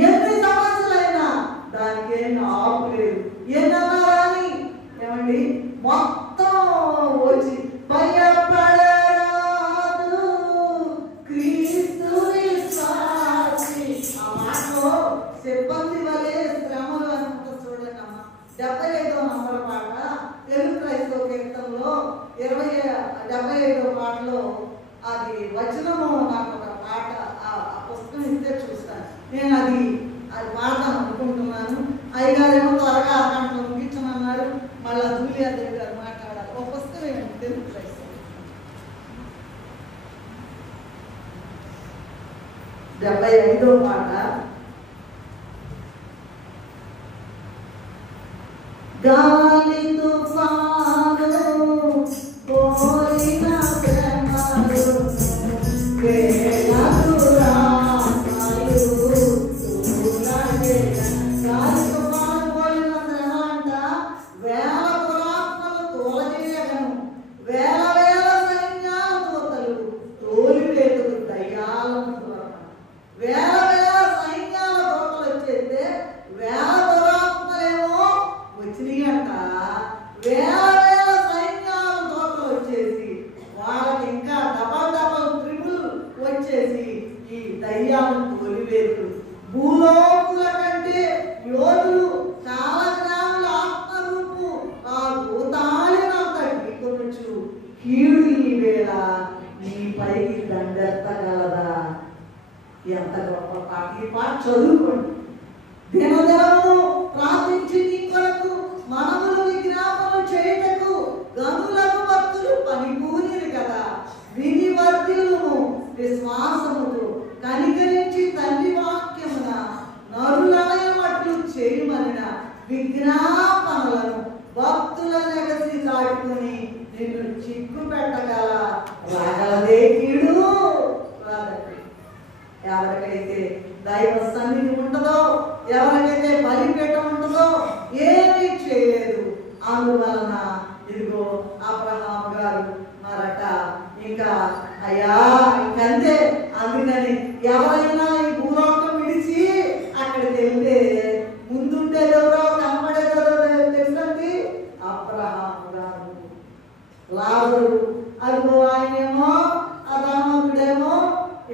ఎన్ని సమస్యలైనా దానికి ఏమి ఆపు లేదు. ఏమన్నా రాని ఏమండి మొత్తం వచ్చి భయపడరాదు క్రీస్తు విశ్వాసి. ఆ మాటలో సిబ్బంది వలె శ్రమలు అనుకుంటూ చూడండి అమ్మ. 75వ నంబర్ పాట తెలుగు క్రైస్తవ కీర్తనలో 75వ పాటలో అది వచనము. నాకు ఒక పాట ఆ పుస్తకం ఇస్తే చూస్తాను. నేను అది పాడతాను అనుకుంటున్నాను. అయ్యగారేమో త్వరగా అరగంటలో ముగించమన్నారు. మళ్ళీ జూలియాదేవి గారు మాట్లాడాలి. ఒక పుస్తకం ఏంటి తెలుగు క్రైస్తవ 75వ పాట. గాలి తుఫాను ఎంత గొప్ప పాట! ఈ పాట చదువుకోండి. దినదినము ప్రార్థించి నీ కొరకు మనములు విజ్ఞాపన చేయుటకు గనులకు భక్తులు పనిపూనిరు కదా. విని వర్ధిల్లుము విశ్వాసముతో కనికరించి తండ్రి వాక్యమున నరులనయమట్లు చేయమనిన విజ్ఞాపనలను భక్తుల నెగసి దాటుకుని నిన్ను చిక్కు పెట్టగల రాగలదే కీడు రాదండి. ఎవరికైతే దైవ సన్నిధి ఉంటుందో, ఎవరికైతే బలిపీఠం ఉంటుందో ఏమీ చేయలేదు. అందువలన ఇదిగో అబ్రహాము గారు మరట ఇంకా అయ్యా ఇంకంతే. అందుకని ఎవరైనా ఈ భూలోకం విడిచి అక్కడికి వెళ్తే ముందుండేదెవరో కనబడేదెవరో తెలుసండి, అబ్రహాము గారు. లాజరు అదిగో ఆయనేమో ఆ ధనవంతుడేమో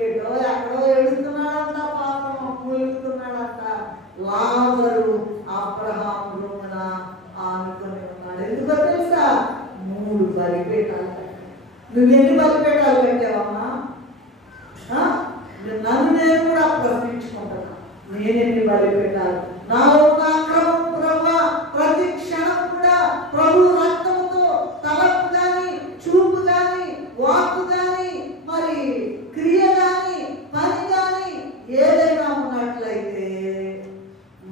ఏటో ఎక్కడో ఏడుస్తున్నాడంట, పాపం కూలుతున్నాడంట. లాజరు అబ్రహాము రొమ్మున ఆనుకొని ఉన్నాడు. ఎందుకో తెలుసా? 3 బలిపీఠాలు కట్టాడు. నువ్వెన్ని బలిపీఠాలు కట్టావమ్మా? నన్ను నేను కూడా ప్రశ్నించుకుంటున్నా, నేనెన్ని బలిపీఠాలు? నాలో ఉన్న అక్రమం ప్రభువా ప్రతి క్షణం కూడా ప్రభు రక్తముతో తలపు కానీ, చూపు కానీ, వాక్కు కానీ, మరి క్రియ కానీ, పని కానీ ఏదైనా ఉన్నట్లయితే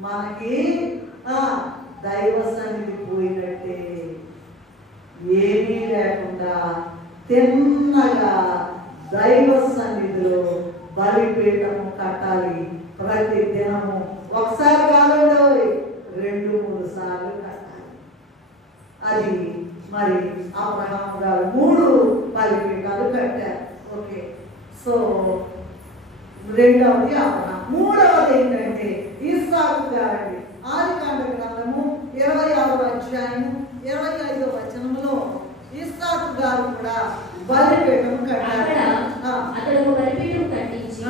మనకి దైవ సన్నిధి పోయినట్టే. ఏమీ లేకుండా తిన్నగా దైవ సన్నిధిలో బలిపీఠము కట్టాలి. ప్రతి దినము ఒకసారి కాదండి, 2-3 సార్లు కట్టాలి. అది మరి అబ్రహాము గారు 3 బలిపీఠాలు కట్టారు. ఓకే, సో రెండవది అబ్రహాము. మూడవది ఏంటంటే ఇస్సాకు గారండి. ఆదికాండ గ్రంథము 26వ అధ్యాయము 25వ వచనములో ఇస్సాకు గారు కూడా బలిపీఠం కట్టారు. అతడు బలిపీఠం కట్టించి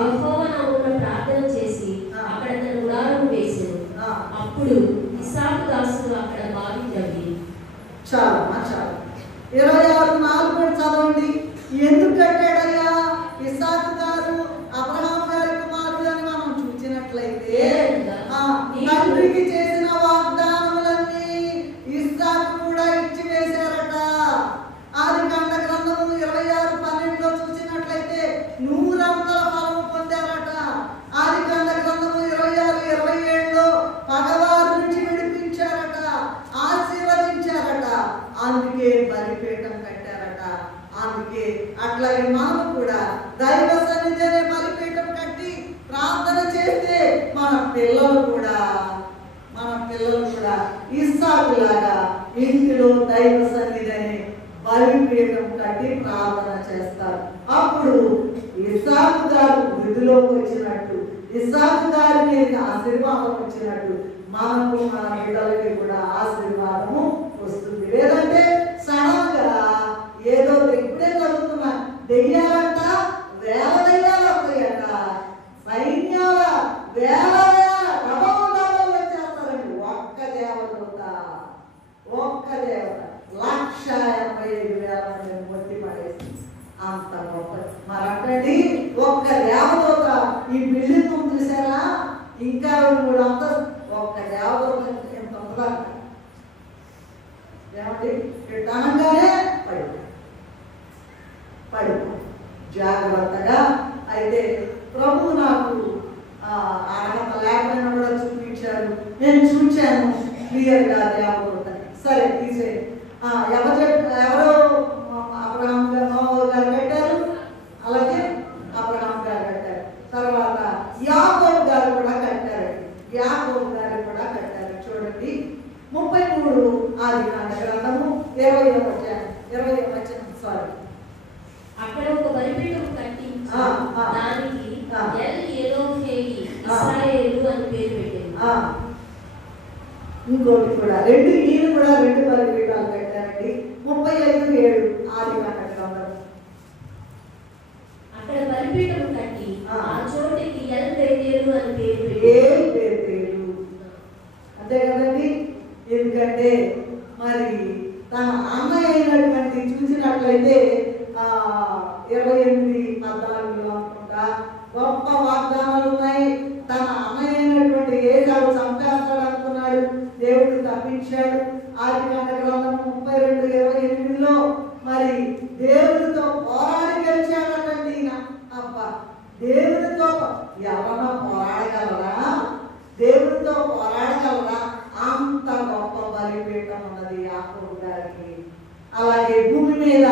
యెహోవా నామమున ప్రార్థన చేసి అక్కడ తన గుడారము వేసెను. అప్పుడు ఇస్సాకు దాసుడు అక్కడ బావి తవ్వి. చాలమ్మా చాలు. 26:4 చదవండి. ఎందుకు కట్టాడయ్యా ఇస్సాకు గారు? అబ్రహాము గారి కుమారుడు అని మనం చూసినట్లయితే తండ్రికి చేసిన వాగ్దానములన్నీ ఇస్సాకు కూడా ఇచ్చి వేశారట. ఆదికాండ గ్రంథము 26:12 చూసినట్లయితే 100 ఫలము పొందారట. ఆదికాండ గ్రంథము 26:27 పగవారి నుంచి విడిపించారట, ఆశీర్వదించారట. అందుకే బలిపీఠం కట్టారట. అందుకే అట్లాగే మనం కూడా దైవ సన్నిధినే బలిపీఠం కట్టి ప్రార్థన చేస్తే మన పిల్లలు కూడా ఇస్సాకులాగా ఇంటిలో దైవ సన్నిధిని బలిపీఠం కట్టి ప్రార్థన చేస్తారు. అప్పుడు ఇస్సాకు గారు వృద్ధిలోకి వచ్చినట్టు, ఇస్సాకు గారి మీద ఆశీర్వాదం వచ్చినట్టు మనకు మన బిడ్డలకి కూడా ఆశీర్వాదము వస్తుంది. లేదంటే సడన్ గా ఏదో ఇప్పుడే చదువుతున్నా దెయ్యాలంట, వేల దెయ్యాలు వస్తాయట, సైన్యాల వేల ప్రభావం వచ్చేస్తారండి. ఒక్క దేవత 185,000 మందిని మొత్తి పడేసి అంత గొప్ప. మరి అక్కడి ఒక్క దేవదూత ఈ బిల్డింగ్ చూసారా? ఇంకా 2-3 అంతస్తులు. ఒక్క దేవదూత ఎంత ఉంటుందా ఏమండి? అనగానే పడిపో జాగ్రత్తగా. అయితే ప్రభు నాకు అర్హత లేకపోయినా కూడా చూపించారు. నేను చూశాను క్లియర్గా దేవదూత. సరే తీసే ఎవరో అబ్రహాము గారు కట్టారు, అలాగే అబ్రహాము గారు కట్టారు. తర్వాత యాకోబు గారు కూడా కట్టారు. యాకోబు గారు కూడా కట్టారు. చూడండి 33 ఆదికాండ గ్రంథము 20వ వచనం. సారీ, అక్కడ ఒక బలిపీఠం కట్టించి దానికి ఎల్ ఎలోహేయి ఇశ్రాయేలు అని పేరు పెట్టారు. ఇంకోటి కూడా ఈయన కూడా 2 బలిపీఠాలు కట్టారండి. 35:7 ఆదికాండ గ్రంథం. అక్కడ బలిపీఠం కట్టి ఆ చోటికి ఎల్ బేతేలు అని పేరు పెట్టారు. అంతే కదండి. ఎందుకంటే మరి తన అన్నయ్య అయినటువంటి చూసినట్లయితే 28:14 అనుకుంటా గొప్ప అలాగే భూమి మీద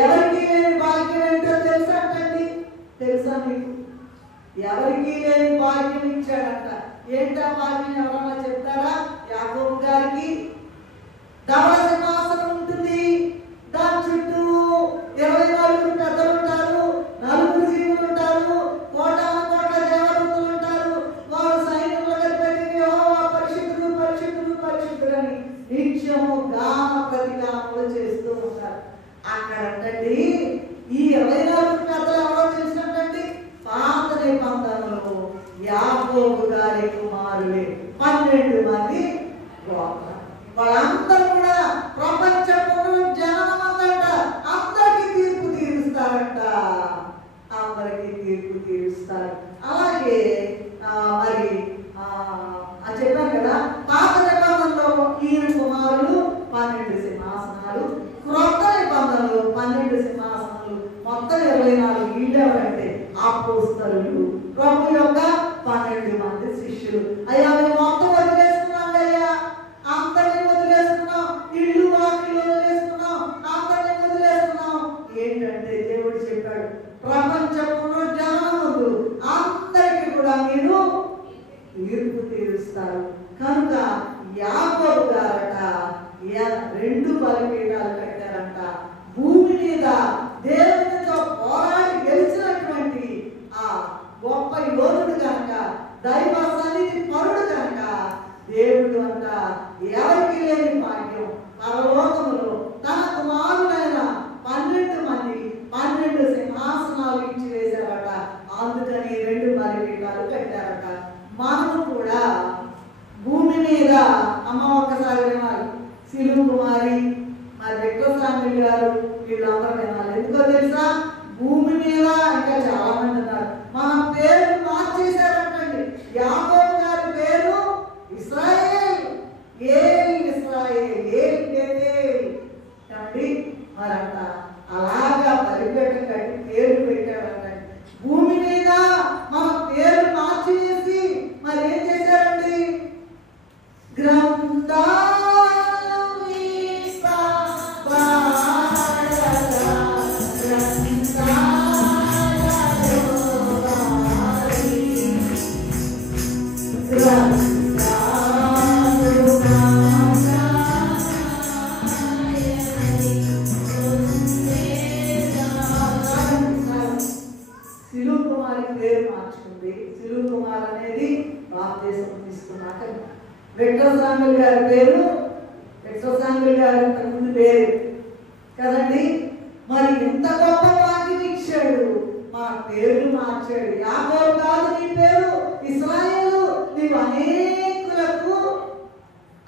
ఎవరికి లేని భాగ్యం ఏంటో తెలుసా అంటండి? తెలుసా మీకు? ఎవరికి లేని భాగ్యం ఇచ్చాడంట. ఏంటా భాగ్యం? ఎవరన్నా చెప్తారా? యాకోబు గారికి ధవళ సింహాసనం ఉంటుంది, దాని చుట్టూ 24 పెద్దలు ఉంటారు, 4 జీవులు ఉంటారు, కోటాను కోట్ల దేవదూతలు ఉంటారు. వారు సైన్యంలో కలిపి యెహోవా పరిశుద్ధుడు పరిశుద్ధుడు పరిశుద్ధుడు అని నిత్యము గాన ప్రతిగానములు చేస్తూ ఉంటారు. అక్కడంటండి ఈ 24 పెద్దలు ఎవరో తెలిసినట్టండి? పాత నిబంధనలో యాకోబు గారి కుమారులే 12 మంది గోత్రాలు. వాళ్ళందరూ కూడా ప్రపంచంలో జనం అందంట అందరికీ తీర్పు తీరుస్తారంట. అందరికీ తీర్పు తీరుస్తారు. అలాగే మరి చెప్పాను కదా, పాత నిబంధనలో ఈయన కుమారులు 12 సింహాసనాలు, క్రొత్త నిబంధనలు 12 సింహాసనాలు, మొత్తం 24. వీళ్ళెవరంటే అపోస్తలులు, ప్రభు యొక్క 12 మంది శిష్యులు. అయ్యా మేము మొత్తం వదిలేసుకున్నాం అయ్యా, అందరినీ వదిలేసుకున్నాం, ఇల్లు వాకిలు వదిలేసుకున్నాం, అందరినీ వదిలేసుకున్నాం. ఏంటంటే దేవుడు చెప్పాడు, ప్రపంచంలో జనములు అందరికీ కూడా మీరు తీర్పు తీరుస్తారు. కనుక యాకోబు గారట 2 బలిపీఠాలు కట్టారంట. భూమి మీద దేవునితో పోరాడి గెలిచినటువంటి ఆ గొప్ప యోధుడు కనుక, దైవ సన్నిధి పరుడు కనుక దేవుడు అంట ఎవరికి లేని భాగ్యం పరలోకములో తన కుమారులైన 12 మంది 12 సింహాసనాలు ఇచ్చి వేశారట. అందుకని 2 బలిపీఠాలు కట్టారట. మనము కూడా భూమి మీద అమ్మ ఒక్కసారి వినాలి, సిలువ కుమారి మరి వెంకటస్వామి గారు వీళ్ళందరూ వినాలి. ఎందుకో తెలుసా? భూమి మీద ఇంకా చాలా మంది ఉన్నారు. మన పేరు మార్చేశారంటండి. యాకోబు గారి పేరు ఇశ్రాయేల్, ఇశ్రాయేల్ కాబట్టి మరంట అలాగా బలిపీఠం కట్టి పేరు పెట్టారంట. భూమి మీద మన పేరు మార్చేసి మరి ఏం చేశారండి? సిలువ కుమారి పేరు మార్చుకుంది. సిలువ కుమార్ అనేది భారతదేశం తీసుకున్నాక వెంకటస్వామి గారి పేరు వెంకటస్వామి గారి ముందు పేరు కదండి. మరి ఎంత గొప్ప భాగ్యం ఇచ్చాడు, మన పేరు మార్చాడు. యాకోబు కాదు నీ పేరు, ఇశ్రాయేలు, నీవు అనేకులకు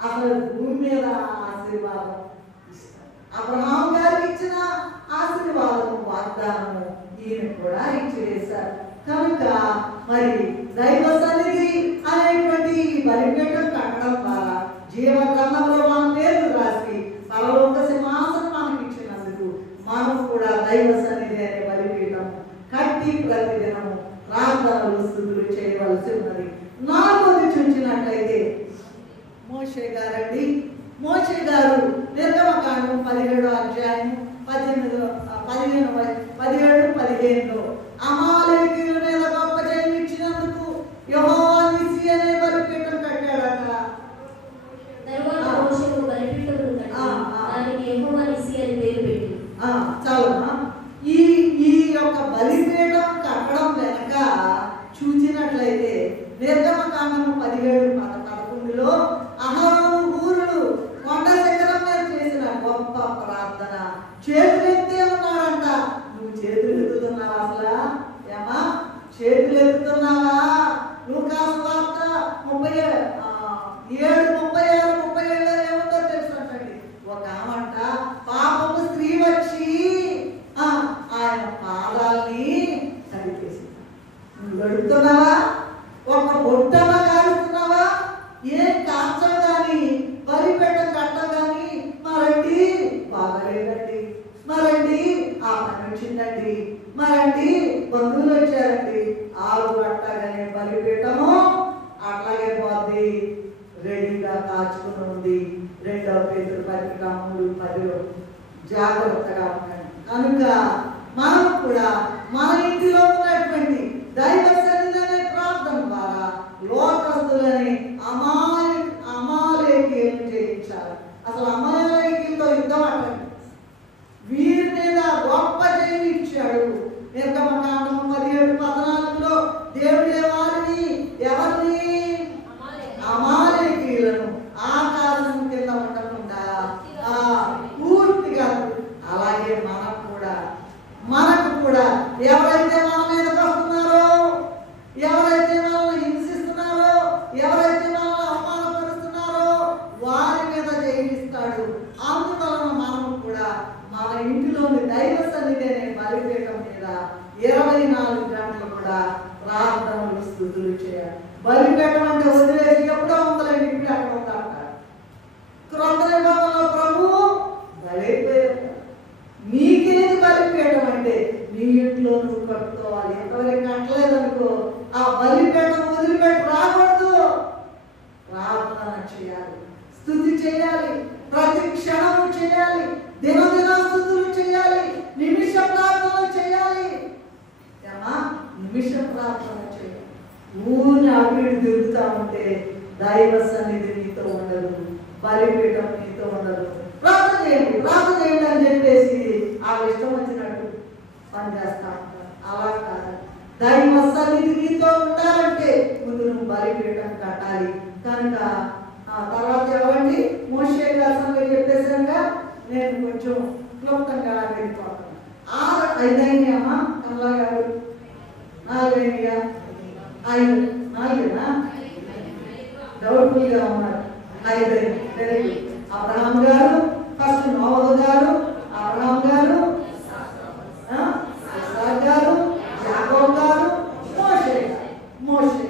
అసలు భూమి మీద ఆశీర్వాదం ఇస్తాడు. అబ్రహాం గారికి ఇచ్చిన ఆశీర్వాదము వాగ్దానము ఈయన కూడా ఇచ్చి వేశారు. కనుక మరి దైవ సన్నిధి అనేటువంటి ఈ బలిపీఠం కట్టడం ద్వారా జీవ గ్రంథంలో మన పేరు రాసి పరలోక సింహాసనం మనకి ఇచ్చినందుకు మనం కూడా దైవ సన్నిధి అనే బలిపీఠం కట్టి ప్రతిదినము ప్రార్థనలు స్తుతులు చేయవలసి ఉన్నది. 4వది చూసినట్లయితే మోషే గారండి. మోషే గారు నిర్గమకాండం 17వ అధ్యాయం 17-15లో అమాలేకీయుల మీద గొప్ప జయం ఇచ్చినందుకు యెహోవా నిస్సి అనే బలిపీఠం కట్టాడట. తరువాత మోషే బలిపీఠం కట్టి దానికి యెహోవా నిస్సి అని పేరు పెట్టి చాలమ్మా. ఈ యొక్క బలిపీఠం కట్టడం వెనక చూసినట్లయితే నిర్గమకాండము 17-11లో అహరోను ఊరులు కొండ శిఖరం మీద చేసిన గొప్ప ప్రార్థన. చేతులు ఎత్తే ఉన్నాడంట. నువ్వు చేతులు ఎత్తుతున్నావా? అసలు ఏమా చేతులు ఎత్తుతున్నావా? లూకాసు వార్త 37-36-37లో ఏముందో తెలుసుంటండి. ఒక ఆమంట పాపము స్త్రీ వచ్చి ఆయన పాదాలని కడిగేసింది. నువ్వు గడుపుతున్నావా? ఒక బొట్టలా కాలుతున్నావా? ఏం కాచం కానీ బలిపీఠం కట్ట కానీ మరండి బాగలేదండి, మరండి ఆ పని వచ్చిందండి, మరండి బంధువులు వచ్చారండి, ఆరు అట్టగానే బలిపీఠము అట్లాగే పోద్ది, రెడీగా కాచుకుని ఉంది. 2 పేతురు 3:10 జాగ్రత్తగా ఉండండి. కనుక మనం కూడా మన ఇంటిలో ఉన్నటువంటి దైవ సన్నిధి అనే ప్రార్థన ద్వారా లోకస్తులని అమాలేకీయులను జయించాలి. అసలు అమాలేకీయులతో యుద్ధం అంటండి. వీరి మీద గొప్ప జయం ఇచ్చాడు. నిర్గమకాండం 17:14లో దేవుడే వారిని ఎవరిని అమాలేకీయులను ఆకాశం కింద ఉండకుండా పూర్తిగా. అలాగే మనకు కూడా ఎవరైతే మన మీదకి వస్తున్నారో, ఎవరైతే మనల్ని హింసిస్తున్నారో, ఎవరైతే మనల్ని అవమానపరుస్తున్నారో వారి మీద జయిస్తాడు. అందువలన మనం కూడా మన ఇంటిలోని దైవ సన్నిధి అనే బలిపీఠం మీద 24 గంటలు కూడా ప్రార్థనలు స్తుతులు చేయాలి. బలిపీఠం అంటే వదిలేసి ఎప్పుడో ఉందలేండి, ఇప్పుడు అక్కడ ఉందంటారు. క్రొత్త నిబంధనలో ప్రభువు బలైపోయారు. నీకేది బలిపీఠం అంటే నీ ఇంట్లో నువ్వు కట్టుకోవాలి. ఎంతవరకు కట్టలేదనుకో ఆ బలిపీఠం వదిలిపెట్టి రాకూడదు. ప్రార్థన చేయాలి, స్తుతి చేయాలి, ప్రతి క్షణం చేయాలి, దినదిన స్తుతులు చేయాలి, నిమిష ప్రార్థనలు చేయాలి. నిమిష ప్రార్థన చేయాలి. ఊరిని అటు ఇటు తిరుగుతా ఉంటే దైవ సన్నిధి నీతో ఉండదు, బలిపీఠం నీతో ఉండదు. ప్రార్థన చేయండి అని చెప్పేసి ఆ ఇష్టం వచ్చినట్టు పనిచేస్తా ఉంటారు. అలా కాదు. దైవ సన్నిధి నీతో ఉండాలంటే ముందు నువ్వు బలిపీఠం కట్టాలి. కనుక తర్వాత ఎవరండి మోషే గారి సంగతి చెప్పేసాక నేను కొంచెం క్లుప్తంగా వెళ్ళిపోతాను. 5 అయినాయమ్మా కమలా గారు? 4 అయినాయా? 5 4 డౌట్ఫుల్గా ఉన్నారు. 5 వెరీ గుడ్. అబ్రహాం గారు ఫస్ట్, నోవహు గారు, అబ్రహాం గారు, ఇస్సాకు గారు, యాకోబు గారు, మోషే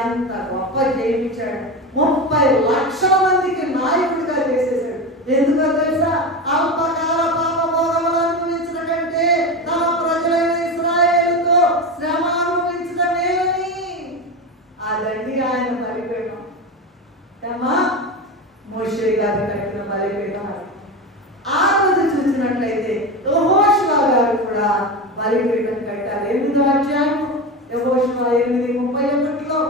ఎంత గొప్ప జయించాడు. 30 లక్షల మందికి నాయకుడిగా చేసేసాడు. ఎందుకో తెలుసా? అల్పకాల పాప భోగములు అనుభవించిన కంటే తమ ప్రజలైన ఇశ్రాయేలుతో శ్రమ అనుభవించడమేని అదండి ఆయన బలిపీఠం. మోషే గారు కట్టిన బలిపీఠం. ఆ రోజు చూసినట్లయితే యెహోషువ గారు కూడా బలిపీఠం కట్టారు. 8వ అధ్యాయం యెహోషువ 8:31లో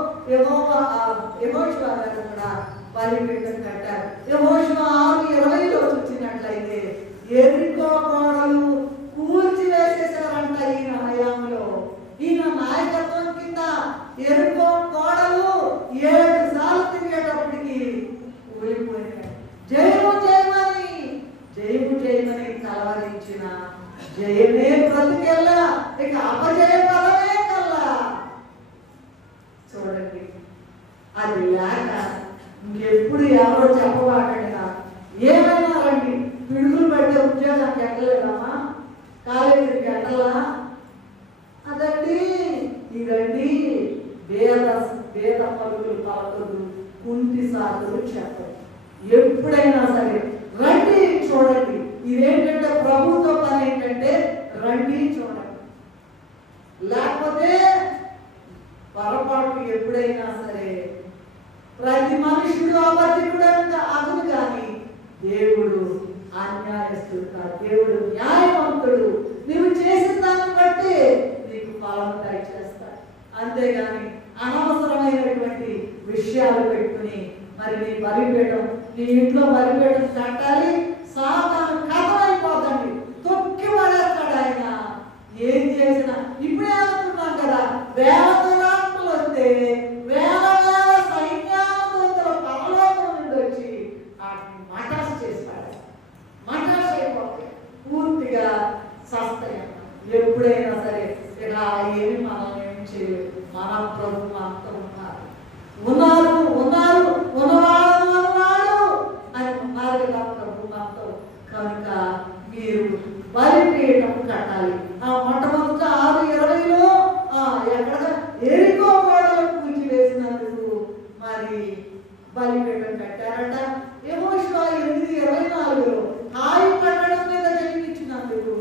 యెహోషువ గారు కూడా బలిపీఠం కట్టారు. యెహోషువ 6:20లో చూసినట్లయితే ఎరికో గోడలు కూల్చివేసేసారంట ఈయన హయాంలో. ఈయన నాయకత్వం కింద ఎరికో గోడలు 7 సార్లు తిరిగేటప్పటికి కూలిపోయినాయి. జయము జయమని కలవరించిన జయమే బ్రతికెల్లా, ఇక అపజయ పదమే కల్లా. చూడండి, అది లేక ఇంకెప్పుడు ఎవరో చెప్పవాకండి. నాకు ఏమైనా రండి, పిడుగులు పట్టే ఉద్యోగానికి ఎక్కలేదమ్మా, కాలేజీకి ఎక్కలా, అదండి ఇదండి వేద పలుకులు పలకదు, కుంటి సాగులు చెప్పదు. ఎప్పుడైనా సరే రండి, చూడండి. ఇదేంటంటే ప్రభుత్వ పని ఏంటంటే రండి చూడండి. లేకపోతే పొరపాటు ఎప్పుడైనా సరే ప్రతి మనుషుడు అబద్ధికుడు అగును, కానీ దేవుడు అన్యాయస్తుడు కాదు. దేవుడు న్యాయవంతుడు. నువ్వు చేసిన దాన్ని బట్టి నీకు ఫలం దయచేస్తాడు. అంతేగాని అనవసరమైనటువంటి విషయాలు పెట్టుకుని మరి నీ బలిపీఠం, నీ ఇంట్లో బలిపీఠం కట్టాలి, సాతాను కథమైపోతండి, తొక్కి పడేస్తాడు ఆయన. ఏం చేసినా ఇప్పుడే అనుకున్నాం కదా, వేలతో రాష్ట్రాలు వస్తే వేల సైన్యాలతో పరలోకం నుండి వచ్చి మటాస్ చేస్తాడు. మటాస్ అయిపోతాయి, పూర్తిగా సస్తాయి. ఎప్పుడైనా సరే ఇలా ఏమి మనం ఏం చేయలేదు. మన ప్రభు మనతో ఉన్నవాడు అని ఉన్నారు కదా ప్రభు మనతో. కనుక మీరు బలిపీఠం కట్టాలి. మొట్టమొదట 6:20లో ఎక్కడ ఎరికో గోడలు కూల్చివేసినందుకు మరి బలిపీఠం కట్టారట. యెహోషువ 8:24లో హాయి పట్టణం మీద జన్మించినందుకు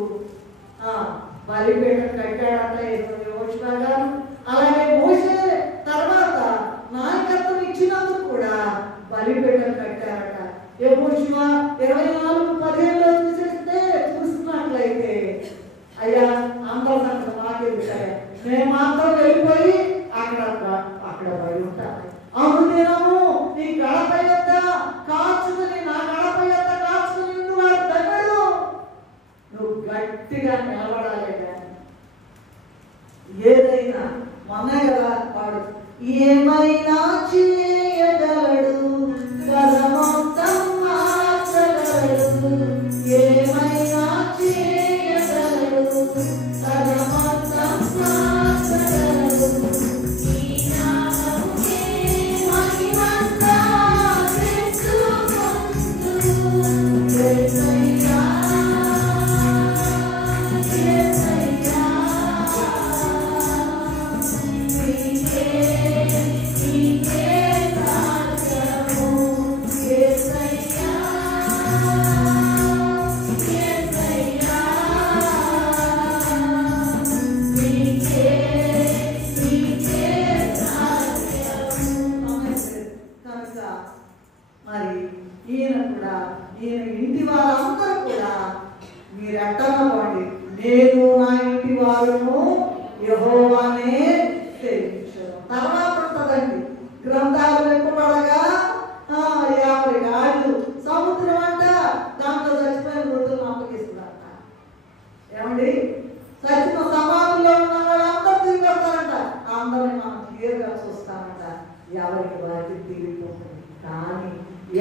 బలిపీఠం కట్టాడట యెహోషువ గారు. అలాగే మోషే తర్వాత నాయకత్వం ఇచ్చినందుకు కూడా బలిపీఠం కట్టారట. యెహోషువ 24:15లో చూసేస్తే గట్టిగా నిలబడాలి. కానీ ఏదైనా మొన్నే కదా వాడు ఏమైనా చేయగలడు, గలమంతం మార్చగలడు, ఏమైనా చేయగలడు, గలమంతం మార్చగలడు. ఈ నామముకే మహిమంతా తెచ్చుకొందు. యేసయ్యా, యేసయ్యా, నీకే నీకే రాజ్యము. యేసయ్యా, యేసయ్యా, నీకే నీకే రాజ్యము. కనుక మరి ఈయన కూడా, ఈయన ఇంటి వారందరూ కూడా మీరు ఎట్టనవ్వండి, నేను నా ఇంటి వారును యెహోవానే సేవించను. తర్వాత ఉంటుందండి గ్రంథాలు వెంపబడగా 50 గాళ్ళు సముద్రం అంట, దాంట్లో చచ్చిపోయిన రోజులను అప్పగిస్తుందంట. ఏమండి, చచ్చిన సమాధిలో ఉన్న వాళ్ళందరూ తిరిగి వస్తారంట. అందరిని మనం క్లియర్గా చూస్తామంట. ఎవరికి వారికి తిరిగిపోతుంది. కానీ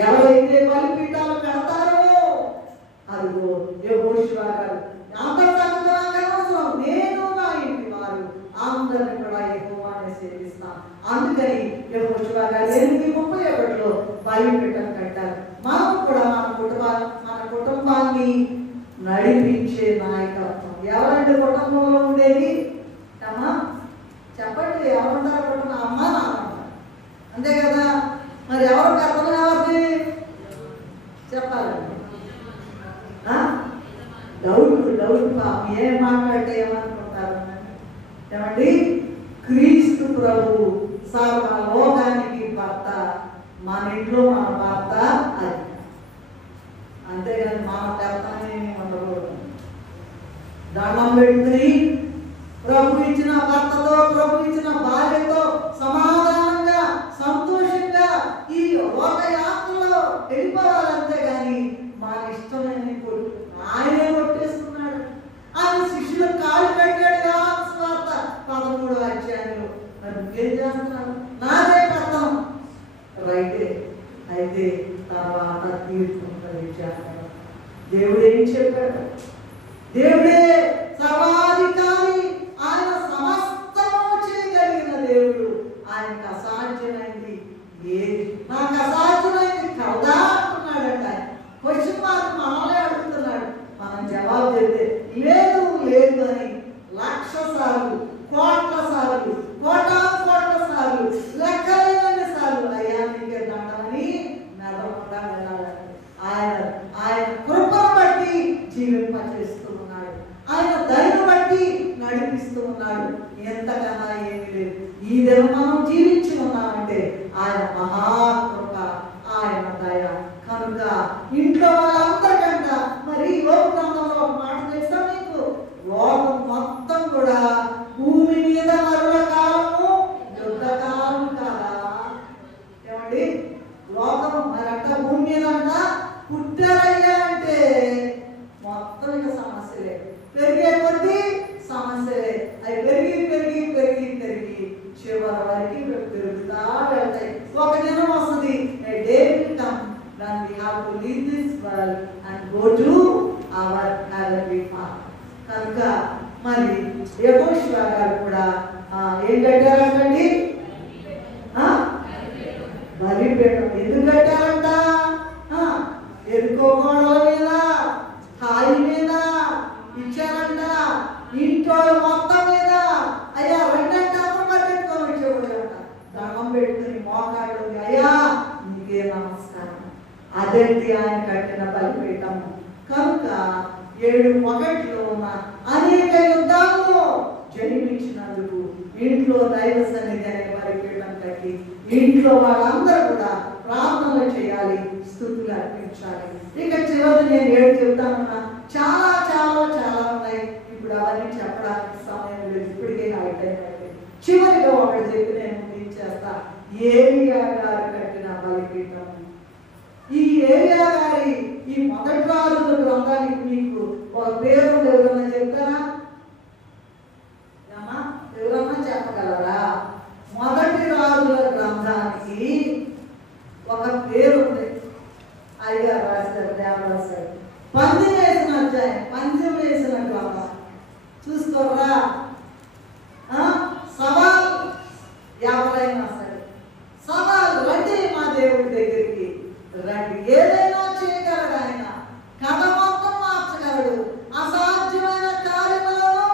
ఎవరైతే బలిపీఠాలు పెడతారో అదిగో యెహోషువ గారు అందరి సంగతి అవసరం, నేను నా ఇంటి వారు అందరిని కూడా యెహోవానే సేవిస్తాం. అందుకని యెహోషువ గారు 8:31 బలిపీఠం కట్టారు. మనం కూడా మన కుటుంబాన్ని నడిపించే నాయకత్వం ఎవరంటే కుటుంబంలో ఉండేది అమ్మా చెప్పండి, ఎవరుంటారు కుటుంబం? అమ్మ నాన్న, అంతే కదా. మరి ఎవరు కర్తవ్యం ఎవరిది చెప్పాలండి? డౌట్ పాపం ఏం మాట్లాడితే ఏమనుకుంటారు? ఏమండి, క్రీస్తు ప్రభు సర్వలోకానికి భర్త, మన ఇంట్లో మన భర్త అది. అంతేగాని మన కర్తవ్యం ఉండకూడదు. దండం పెట్టుకుని ప్రభు ఇచ్చిన భర్తతో, ప్రభు ఇచ్చిన భార్యతో సమాధానంగా సంతోషంగా ఈ లోక యాత్రలో వెళ్ళిపోవాలంతే. కానీ మన ఇష్టమైన ఆయనే కొట్టేస్తున్నాడు. ఆయన శిష్యులకు కాళ్ళు కట్టాడు. స్వార్థ 13వ అధ్యాయంలో. మరి నువ్వేం చేస్తున్నావు? నాదే కర్తం రైతే. అయితే తర్వాత తీర్పు చేస్తాడు. దేవుడు ఏం చెప్పాడు? దేవుడే సర్వాధికారి, ఆయన సమస్తము చేయగలిగిన దేవుడు. ఆయనకు అసాధ్యమైంది ఏది? నాకు అసాధ్యమైంది కలదా అంటున్నాడంట. ఆయన క్వశ్చన్ మార్క్ మనల్ని అడుగుతున్నాడు. మనం జవాబు చెప్తే లేదు లేదు అని 1,00,000 సార్లు, కోట్ల సార్లు, కోట్ల సార్లు, లెక్కలేని సార్లు అయ్యా నీకే దండమని నడవకుండా వెళ్ళాలని ఆయన కృపను బట్టి జీవింపచేస్తూ ఉన్నాడు. ఆయన దయను బట్టి నడిపిస్తూ ఉన్నాడు. ఎంతకన్నా ఏమీ లేదు. ఈ దినం మనం జీవించి ఉన్నామంటే ఆయన మహాకృప, ఆయన దయ. కనుక ఇంట్లో వాళ్ళందరికంట మరి యోగ గ్రంథంలో ఒక మాట తెలుసా మీకు? లోకం మొత్తం కూడా భూమి మీద మరణ కాలము యుద్ధ కాలం కాదా? ఏమండి, లోకం మరంట భూమి మీద అంట పుట్టారయ్యా అంటే మొత్తం ఇక సమస్యలే, పెరిగే కొద్దీ సమస్యలే. అవి పెరిగి పెరిగి పెరిగి పెరిగి చివరి వరకు పెరుగుతా వెళ్తాయి. ఒక దినం వస్తుంది, a day will come when we have to leave this world and go to our heavenly Father. కనుక మరి యెహోషువ గారు కూడా ఏం కట్టారంటండి? బలిపీఠం. ఎందుకు కట్టారంట? ఎరుకో గోడల మీద, స్థాయి మీద ఇచ్చారంట. ఇంట్లో మొత్తం మీద అయ్యా రెండంటే అప్పుడు పట్టెట్టుకొని వచ్చేవాడంట. దండం పెట్టుకుని మోకాళ్ళు, అయ్యా నీకే నమస్కారం. అదేంటి ఆయన కట్టిన బలిపీఠం. కనుక 7:1 ఉన్న అనేక యుద్ధాల్లో జన్మించినందుకు ఇంట్లో దైవ సన్నిధి అనే బలిపీఠం కట్టి ఇంట్లో వాళ్ళందరూ కూడా ప్రార్థనలు చేయాలి, స్తుతులు అర్పించాలి. ఇక చివరి నేను 7 చెప్తానున్నా. చాలా చాలా చాలా ఉన్నాయి. ఇప్పుడు అవన్నీ చెప్పడానికి సమయం లేదు, ఇప్పటికే అయిపోయింది. చివరిగా ఒకటి చెప్పి నేను ముగించేస్తా. ఏలియా గారు కట్టిన బలిపీఠం. ఈ ఏలియా గారి ఈ మొదటి రాజుల గ్రంథానికి మీకు ఒక పేరు ఎవరన్నా చూసుకోరా. సవాల్ ఎవరైనా సరే సవాల్ రండి మా దేవుడి దగ్గరికి రండి. ఏదైనా చేయగలడు ఆయన, కథ మొత్తం మార్చగలడు. అసాధ్యమైన కార్యములను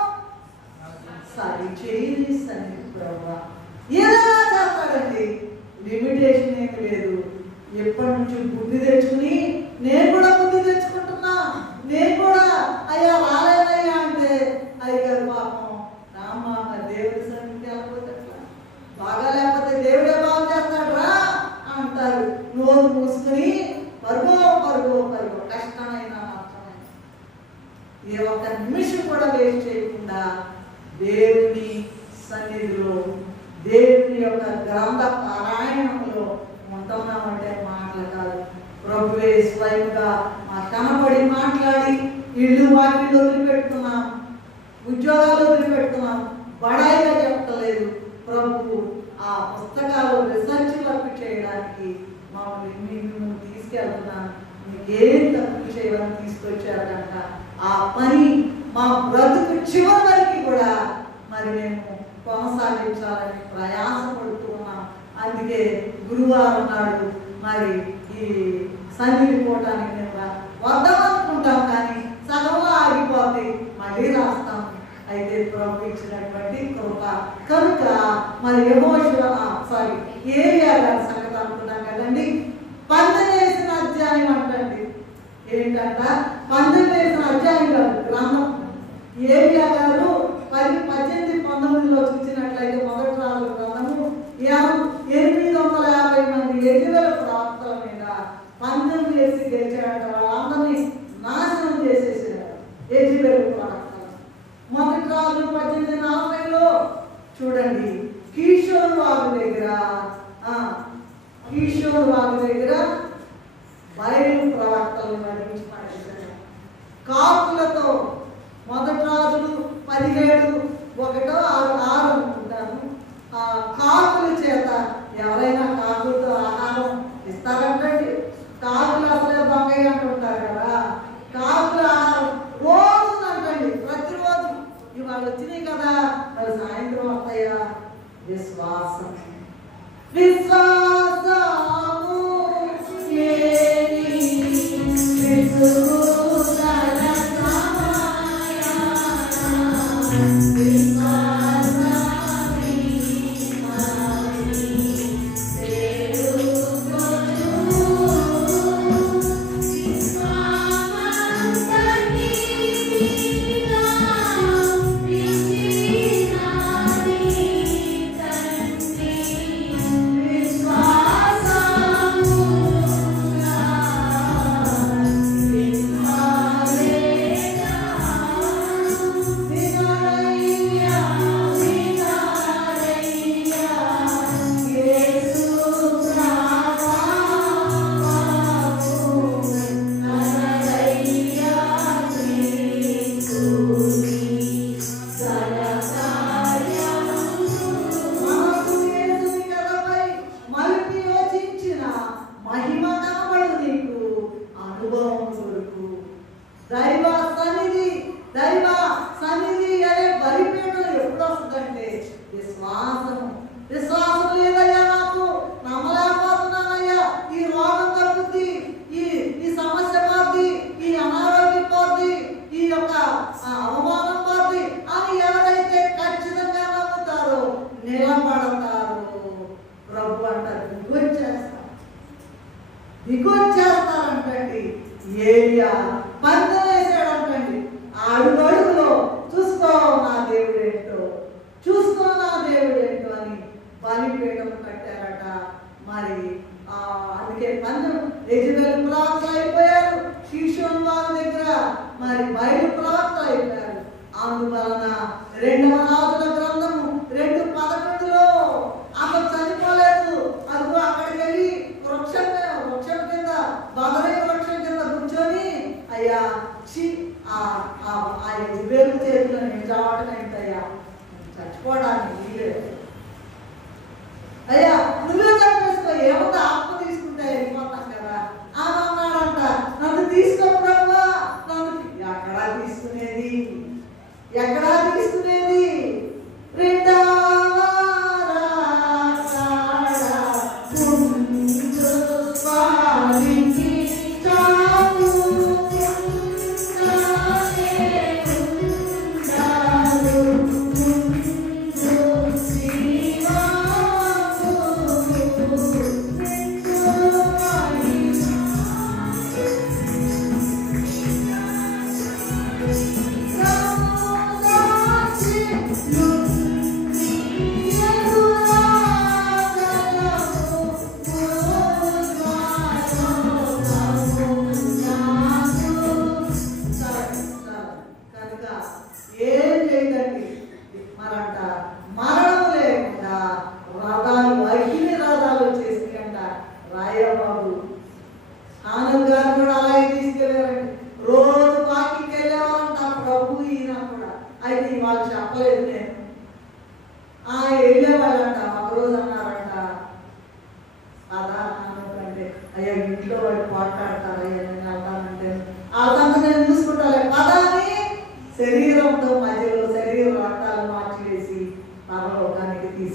సరి చేయిస్తాను ప్రభా. ఏదైనా చేస్తాడండి, లిమిటేషన్ ఏమి లేదు. ఎప్పటి నుంచి బుద్ధి తెచ్చుకుని నేను కూడా బుద్ధి తెచ్చుకుంటున్నా. నేను కూడా అయ్యా రాలేదయ్యా అంటే అయ్యారు పాపం రామ్మ దేవుడి సన్నిధికి వెళ్ళకపోతే బాగా లేకపోతే దేవుడే బాగు చేస్తాడు రా అంటారు. నోరు మూసుకుని పరుగో పరుగో పరుగో, కష్టమైన నష్టమైన ఏ ఒక్క నిమిషం కూడా వేస్ట్ చేయకుండా దేవుని సన్నిధిలో దేవుని యొక్క గ్రంథ పారాయణంలో ఉంటున్నామంటే మాటలు కాదు. ప్రభువే స్వయంగా మా కనబడి మాట్లాడి ఇల్లు వాకిళ్ళు వదిలిపెట్టుకున్నాం, ఉద్యోగాలు వదిలిపెట్టుకున్నాం, బడాయిగా చెప్పలేదు. ప్రభు ఆ పుస్తకాలు రీసెర్చ్ వర్క్ చేయడానికి మమ్మల్ని మేము తీసుకెళ్తున్నాను. మీకు ఏం తప్పు చేయాలని తీసుకొచ్చారు కనుక ఆ పని మా బ్రతుకు చివరి వరకు కూడా మరి మేము కొనసాగించాలని ప్రయాసపడుతూ ఉన్నాం. అందుకే గురువారం నాడు మరి ఈ సన్నిధి పోవటానికి మేము వద్దాం అనుకుంటాం, కానీ సగంలో ఆగిపోతే మళ్ళీ రాస్తాం. అయితే ప్రభు ఇచ్చినటువంటి కృప కనుక మరి ఏరియా గారి సంగతి అనుకున్నాం కదండి. 18 అధ్యాయం అంటండి. ఏంటంట 18 అధ్యాయం కాదు గ్రంథం. ఏరియా గారు 18-19లో చూసినట్లయితే మొదటి రాజుల గ్రంథము 850 మంది ఎజబెల ప్రవక్తల మీద పందెం వేసి గెలిచాడట. వాళ్ళందరినీ నాశనం చేసేసారు ఎజబెల ప్రవక్తలు. మొదటి రాజు 1840లో చూడండి, కిషోర్ వారి దగ్గర బయలు ప్రవక్తలు నడిపించి పడేశారు కాకులతో. మొదటి రాజులు 17:1-6 అనుకుంటాను. కాకుల చేత ఎవరైనా కాకులతో ఆహారం ఇస్తారంటండి. కాకులు అసలే దొంగయ్య అంటుంటారు కదా. కాకుల ఆహారం రోజు అంటండి, ప్రతిరోజు. ఇవాళ వచ్చినాయి కదా మరి సాయంత్రం వస్తాయా. విశ్వాసం విశ్వాసము విశ్వాసం లేదయ్యా, నాకు నమ్మలేకపోతున్నానయ్యా. ఈ రోగం తగ్గుద్ది, ఈ సమస్య పోద్ది, ఈ అనారోగ్యం పోద్ది, ఈ యొక్క అవమానం పోద్ది అని ఎవరైతే ఖచ్చితంగా నమ్ముతారో నిలబడతారు. ప్రభు అంటారు దిగొచ్చేస్తారంటండి. ఏలియా పందెం వేసాడంటండి. అడుగడుగులో చూసుకో నా దేవుడేంటో అని బలిపీఠం కట్టారట. మరి అందుకే పందెం యెజెబెలు ప్రవక్తలు అయిపోయారు. షీషోను వారి దగ్గర మరి బయలు ప్రవక్తలు అయిపోయారు. అందువలన 2వ రాజుల గ్రంథము 2:11లో అతను చనిపోలేదు. అదిగో అక్కడికి వెళ్ళి వృక్షం కింద బదరీ వృక్షం కింద కూర్చొని అయ్యా ఆ యెజెబెలు చేతిలో నేను చావటం ఏంటయ్యా, చచ్చిపోవడానికి వీలేదు అయ్యా, నువ్వే చంపేసుకో, ఏమంటే ఆత్మ తీసుకుంటే వెళ్ళిపోతాం కదా అని అన్నాడంట. నన్ను తీసుకోవడమ్మా, నన్ను ఎక్కడా తీసుకునేది, ఎక్కడా తీసుకునేది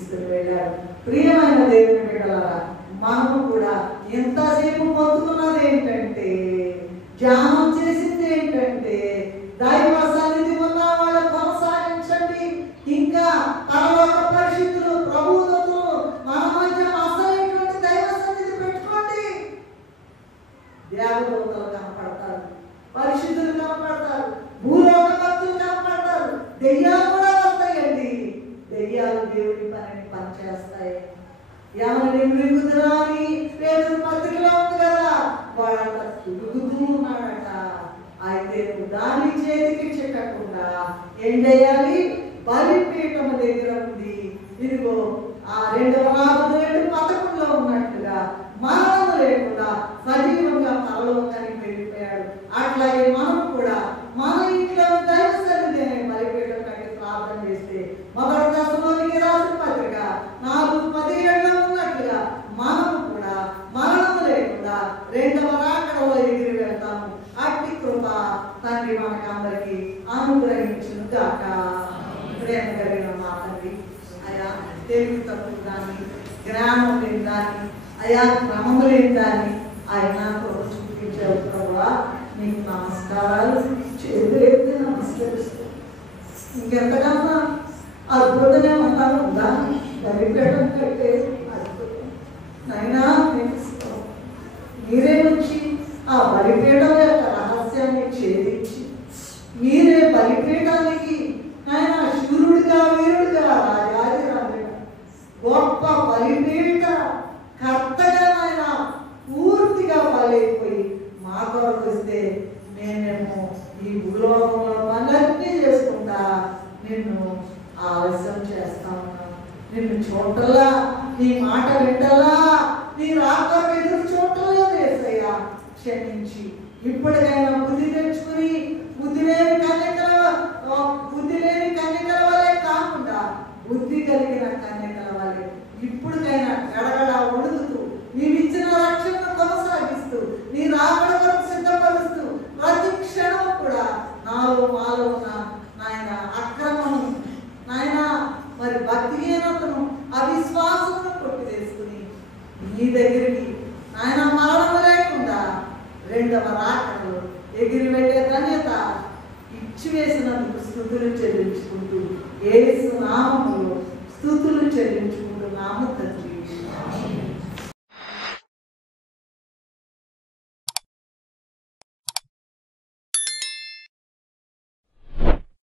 తీసుకుని వెళ్ళాడు. ప్రియమైన దేవుని బిడ్డలారా, మనము కూడా ఎంతసేపు పొందుకున్నది ఏంటంటే, ధ్యానం చేసింది ఏంటంటే, దైవ సన్నిధి ఉన్న వాళ్ళు కొనసాగించండి. ఇంకా పరలోక పరిశుద్ధులు ప్రభువులతో మన మధ్య అసలైనటువంటి దైవ సన్నిధి పెట్టుకోండి. దేవదూతలు కనపడతారు, పరిశుద్ధులు కనపడతారు, భూలోక భక్తులు కనపడతారు, దెయ్యాలు కూడా వస్తాయండి. దెయ్యాలు దేవుని పనిచేస్తాయి. ఎవరిని మృగుతురా అని పేరు పత్రికలో ఉంది కదా, వాడంతా తిరుగుతూ ఉన్నాడట. అయితే నువ్వు దాని చేతికి చిక్కకుండా ఏం చేయాలి? బలిపీఠం దగ్గర ఉంది. ఇదిగో ఆ 2వ రాజు 2:11 ఉన్నట్టుగా మరణం లేకుండా సజీవంగా పరలోకానికి వెళ్ళిపోయాడు. అట్లాగే మనం కూడా మన ఇంట్లో దైవ సన్నిధి అనే బలిపీఠం కట్టి ప్రార్థన చేస్తే, 1 దశలోనికి రాసిన పత్రిక 4:17 ఉన్నట్టుగా మనం కూడా మరణం లేకుండా 2వ రాకడలో ఎగిరి వెళ్తాము. అట్టి కృప తండ్రి మనకు అందరికీ అనుగ్రహించును గాక. ప్రేమ కలిగిన మా తండ్రి, అయా తెలివి తక్కువ దాన్ని, జ్ఞానం లేని దాన్ని, అయా క్రమము లేని దాన్ని ఆయన చూపించావు ప్రభువా. నీకు నమస్కారాలు, చేతులెత్తి నమస్కరిస్తాను. ఇంకెంతకన్నా అద్భుతంగా ఉంటాను ఉందా? బలిపీఠం కట్టే అద్భుతం నైనా నేర్పిస్తాం. మీరే వచ్చి ఆ బలిపీఠం యొక్క రహస్యాన్ని ఛేదించి, మీరే బలిపీఠానికి ఆయన శూరుడిగా వీరుడిగా రాజాదిరాజుగా గొప్ప బలిపీఠ కర్తగా ఆయన పూర్తిగా బలైపోయి మా కొరకు వస్తే నేనేమో ఈ భూలోకంలో పనులన్నీ చేసుకుంటా నిన్ను ఆలస్యం చేస్తా ఉన్నాను. నిన్ను చూడలా, నీ మాట వింటలా, నీ రాక ఎదురు చూడలేదు యేసయ్యా. క్షమించి ఇప్పటికైనా బుద్ధి తెచ్చుకుని బుద్ధి లేని కన్యకల వలె కాకుండా బుద్ధి కలిగిన కన్యకల వలె ఇప్పటికైనా గడగడ ఉడుకుతూ నీవిచ్చిన రక్షణను కొనసాగిస్తూ నీ రాకడ కొరకు సిద్ధపరుస్తూ ప్రతి క్షణం కూడా మాలో ఉన్న నాయన అక్రమము, నాయన మరి భక్తిహీనతను, అవిశ్వాసమును కొట్టివేసుకుని నీ దగ్గర